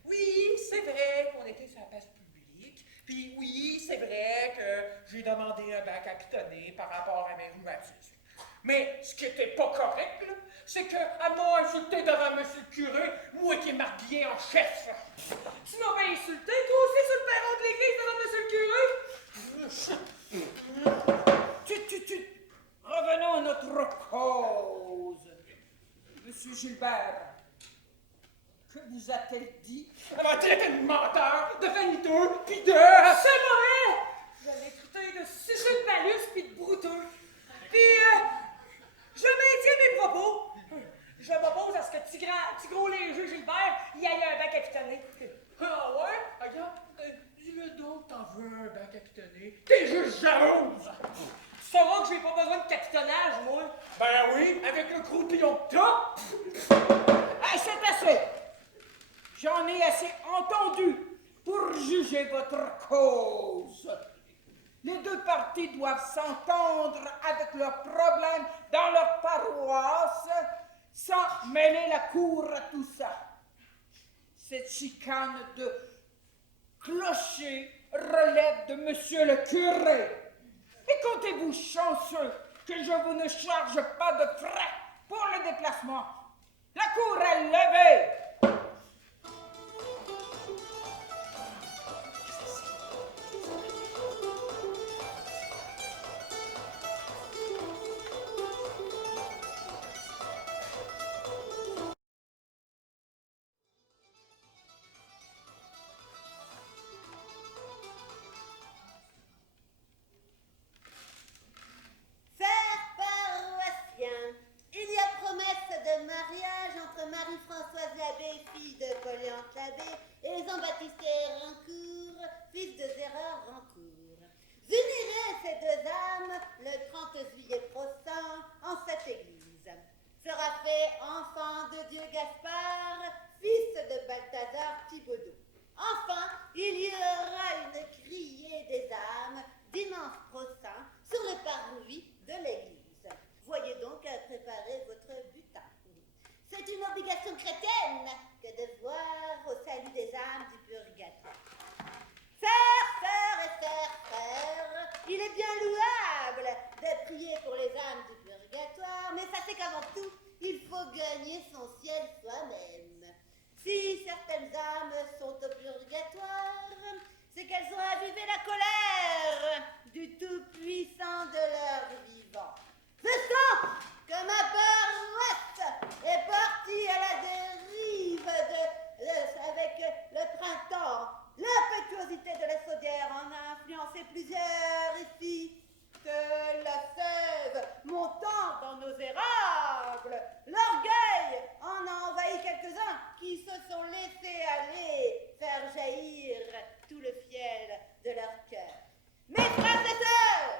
Oui, c'est vrai qu'on était sur la place publique. Puis oui, c'est vrai que j'ai demandé un bac capitonné par rapport à mes rhumatismes. Mais ce qui était pas correct, là, c'est qu'elle m'a insulté devant monsieur le curé, moi qui est marguillé en chef. Tu m'as bien insulté, toi aussi, sur le perron de l'église devant monsieur le curé? Revenons à notre cause. Monsieur Gilbert, que vous a-t-elle dit? Elle m'a traité de menteur, de vaniteux, puis de... C'est vrai! Je l'ai traité de suceux de palus puis de brouteux. Puis, je maintiens mes propos. Je m'oppose à ce que petit gros léger Gilbert y ait un bac capitonné. Ah ouais? Regarde, dis-le donc, t'en veux un bac capitonné. T'es juste jalouse! Tu sauras que j'ai pas besoin de capitonnage, moi. Ben oui, avec le croupillon que t'as. C'est assez. J'en ai assez entendu pour juger votre cause. Les deux parties doivent s'entendre avec leurs problèmes dans leur paroisse sans mêler la cour à tout ça. Cette chicane de clocher relève de monsieur le curé. Et comptez-vous chanceux que je vous ne charge pas de frais pour le déplacement. La cour est levée. Marie-Françoise Labbé, fille de Poléante Labbé, et Jean-Baptiste Rancourt, fils de Gérard Rancourt. J'unirai ces deux âmes le 30 juillet prochain en cette église. Sera fait enfant de Dieu Gaspard, fils de Balthazar Thibaudot. Enfin, il y aura une criée des âmes dimanche prochain sur le parvis de l'église. Voyez donc à préparer votre butin. C'est une obligation chrétienne que de voir au salut des âmes du purgatoire. Sœurs et frères, il est bien louable de prier pour les âmes du purgatoire, mais sachez qu'avant tout, il faut gagner son ciel soi-même. Si certaines âmes sont au purgatoire, c'est qu'elles ont avivé la colère du Tout-Puissant de leur vivant. Je sens que ma paroisse est partie à la dérive avec le printemps. L'impétuosité de la chaudière en a influencé plusieurs ici. Que la sève montant dans nos érables, l'orgueil en a envahi quelques-uns qui se sont laissés aller faire jaillir tout le fiel de leur cœur. Mes frères et sœurs,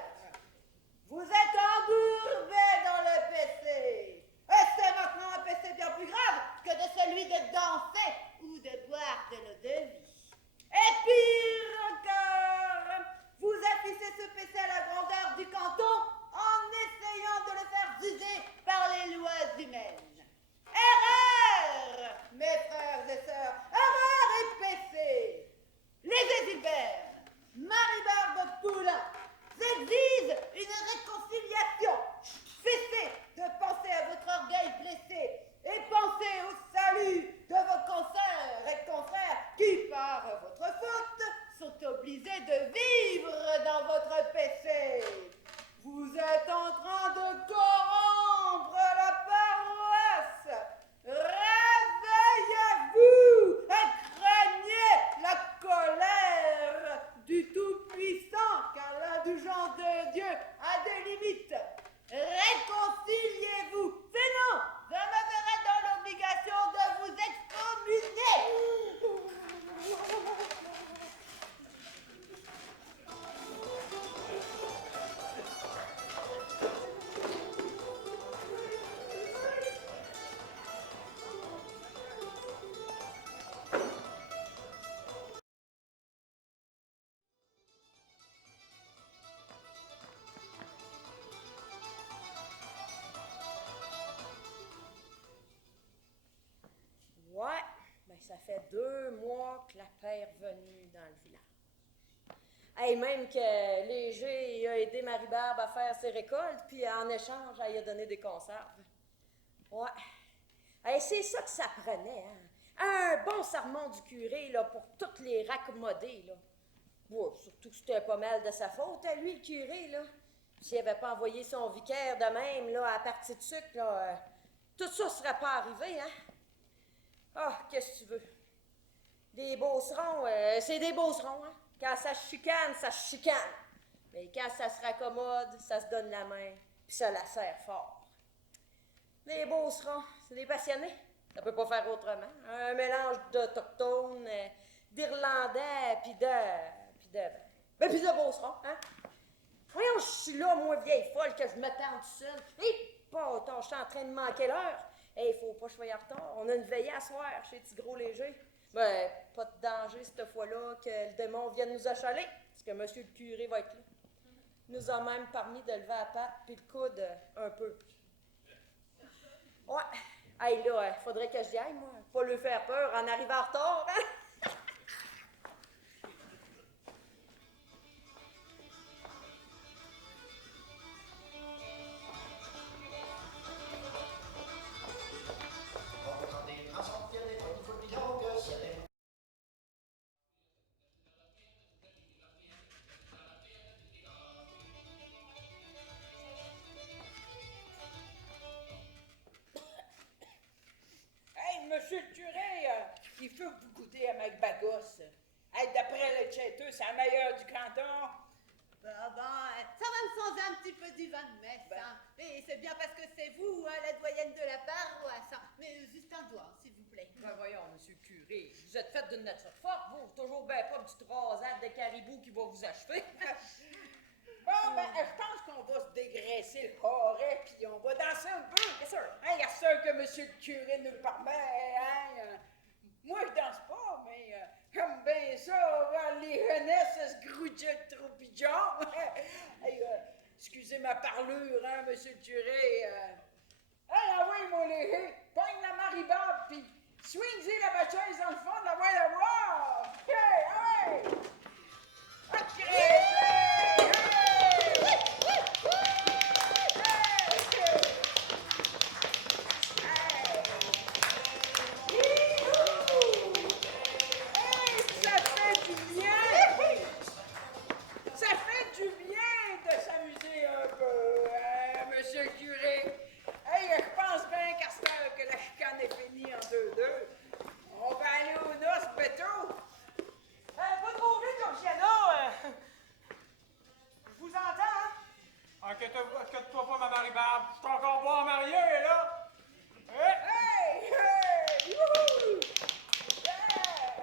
vous êtes embourbés dans le péché. Et c'est maintenant un péché bien plus grave que de celui de danser ou de boire de l'eau de vie. Et pire encore, vous affichez ce péché à la grandeur du canton en essayant de le faire juger par les lois humaines. Erreur, mes frères et sœurs, erreur et péché. Les Gilbert, Marie-Barbe Poulain, j'exige une réconciliation. Cessez de penser à votre orgueil blessé et pensez au salut de vos consoeurs et confrères qui, par votre faute, sont obligés de vivre dans votre péché. Vous êtes en train de corrompre la paroisse. Réveillez-vous et craignez la colère du Tout-Puissant, car l'indulgence de Dieu a des limites. Réconciliez-vous, sinon je me verrai dans l'obligation de vous excommunier. Ouais, ben ça fait 2 mois que la paix est revenue dans le village. Hey, même que Léger a aidé Marie-Barbe à faire ses récoltes, puis en échange, elle lui a donné des conserves. Ouais. Hey, c'est ça que ça prenait, hein? Un bon sermon du curé, là, pour toutes les raccommoder, là. Ouais, surtout que c'était pas mal de sa faute, à lui, le curé, là. S'il n'avait pas envoyé son vicaire de même, là, à partie de sucre, là, tout ça serait pas arrivé, hein? Ah, qu'est-ce que tu veux? Des beaucerons, c'est des beaucerons, hein? Quand ça se chicane. Mais quand ça se raccommode, ça se donne la main, puis ça la serre fort. Les beaucerons, c'est des passionnés. Ça peut pas faire autrement. Un mélange d'Autochtones, d'Irlandais, puis de beaucerons, hein? Voyons, je suis là, moi, vieille folle, que je me tente seule. Et pas, je suis en train de manquer l'heure. Il faut pas que je sois en retard. On a une veillée à soir chez Petit Gros Léger. Ben, pas de danger cette fois-là que le démon vienne nous achaler, parce que monsieur le curé va être là. Il nous a même permis de lever la patte puis le coude un peu. Ouais. Hey, là, faudrait que j'y aille, moi. Pas lui faire peur en arrivant en retard, hein? Monsieur le curé, il faut que vous goûtez à Mike Bagos. Hey, d'après le tchéteux, c'est la meilleure du canton. Ça va me changer un petit peu du vin de messe, hein. Et c'est bien parce que c'est vous, hein, la doyenne de la paroisse, hein. Mais juste un doigt, s'il vous plaît. Ben voyons, monsieur le curé, vous êtes fait d'une nature forte, vous. Toujours bien pas une petite rasade de caribou qui va vous achever. Bon, ben, je pense qu'on va se dégraisser le haré, puis on va danser un peu. Bien sûr. Hein, il y a sûr que monsieur le curé nous le permet, hein. Moi, je danse pas, mais j'aime bien ça, voir les jeunesses se grouiller de trop pigeons. Hey, excusez ma parlure, hein, monsieur le curé. Hey, envoyez-moi léger, pogne la Marie-Barbe, puis swing-y la bâtisse dans le fond de la voie de voir. Hey, hey! Inquiète-toi pas, ma Marie-Barbe. Je suis encore pas marié, là. Hey! Hey! Youhou! Yeah!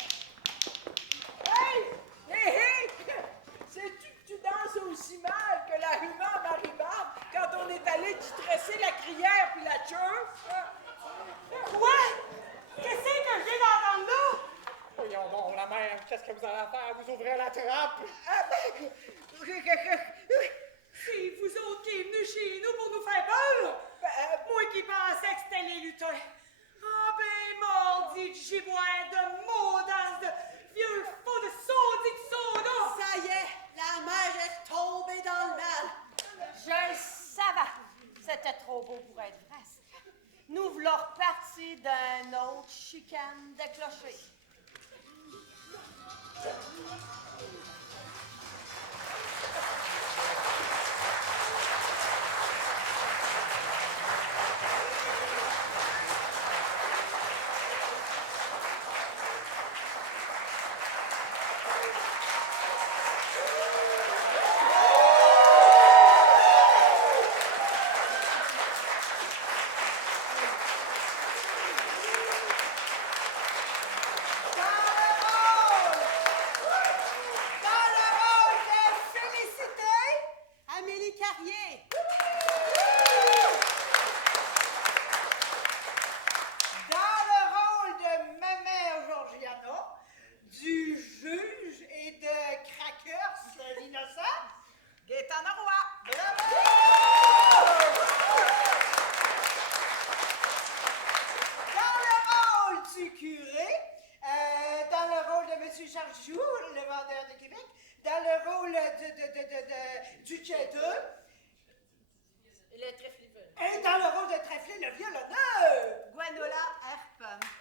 Hey! Hey! Hey! Sais-tu que tu danses aussi mal que la rumeur Marie-Barbe quand on est allé stresser la crière puis la chauffe? Quoi? Qu'est-ce que je viens d'entendre là? Voyons donc, la mère, qu'est-ce que vous allez faire? Vous ouvrez la trappe? Ah ben... C'est vous autres qui êtes venus chez nous pour nous faire peur? Moi qui pensais que c'était les lutins. Ah ben, mordi de giboire, de maudasse, de vieux faux, de saudis de soda! Ça y est, la mère est tombée dans le mal. Je le savais. C'était trop beau pour être vrai. Nous voulons repartir d'un autre chicane de clocher. Richard Joule, le vendeur de Québec, dans le rôle du cheddar. Le trèfle. Et dans le rôle de Trèfle, le violonneur. Gwenola Herp.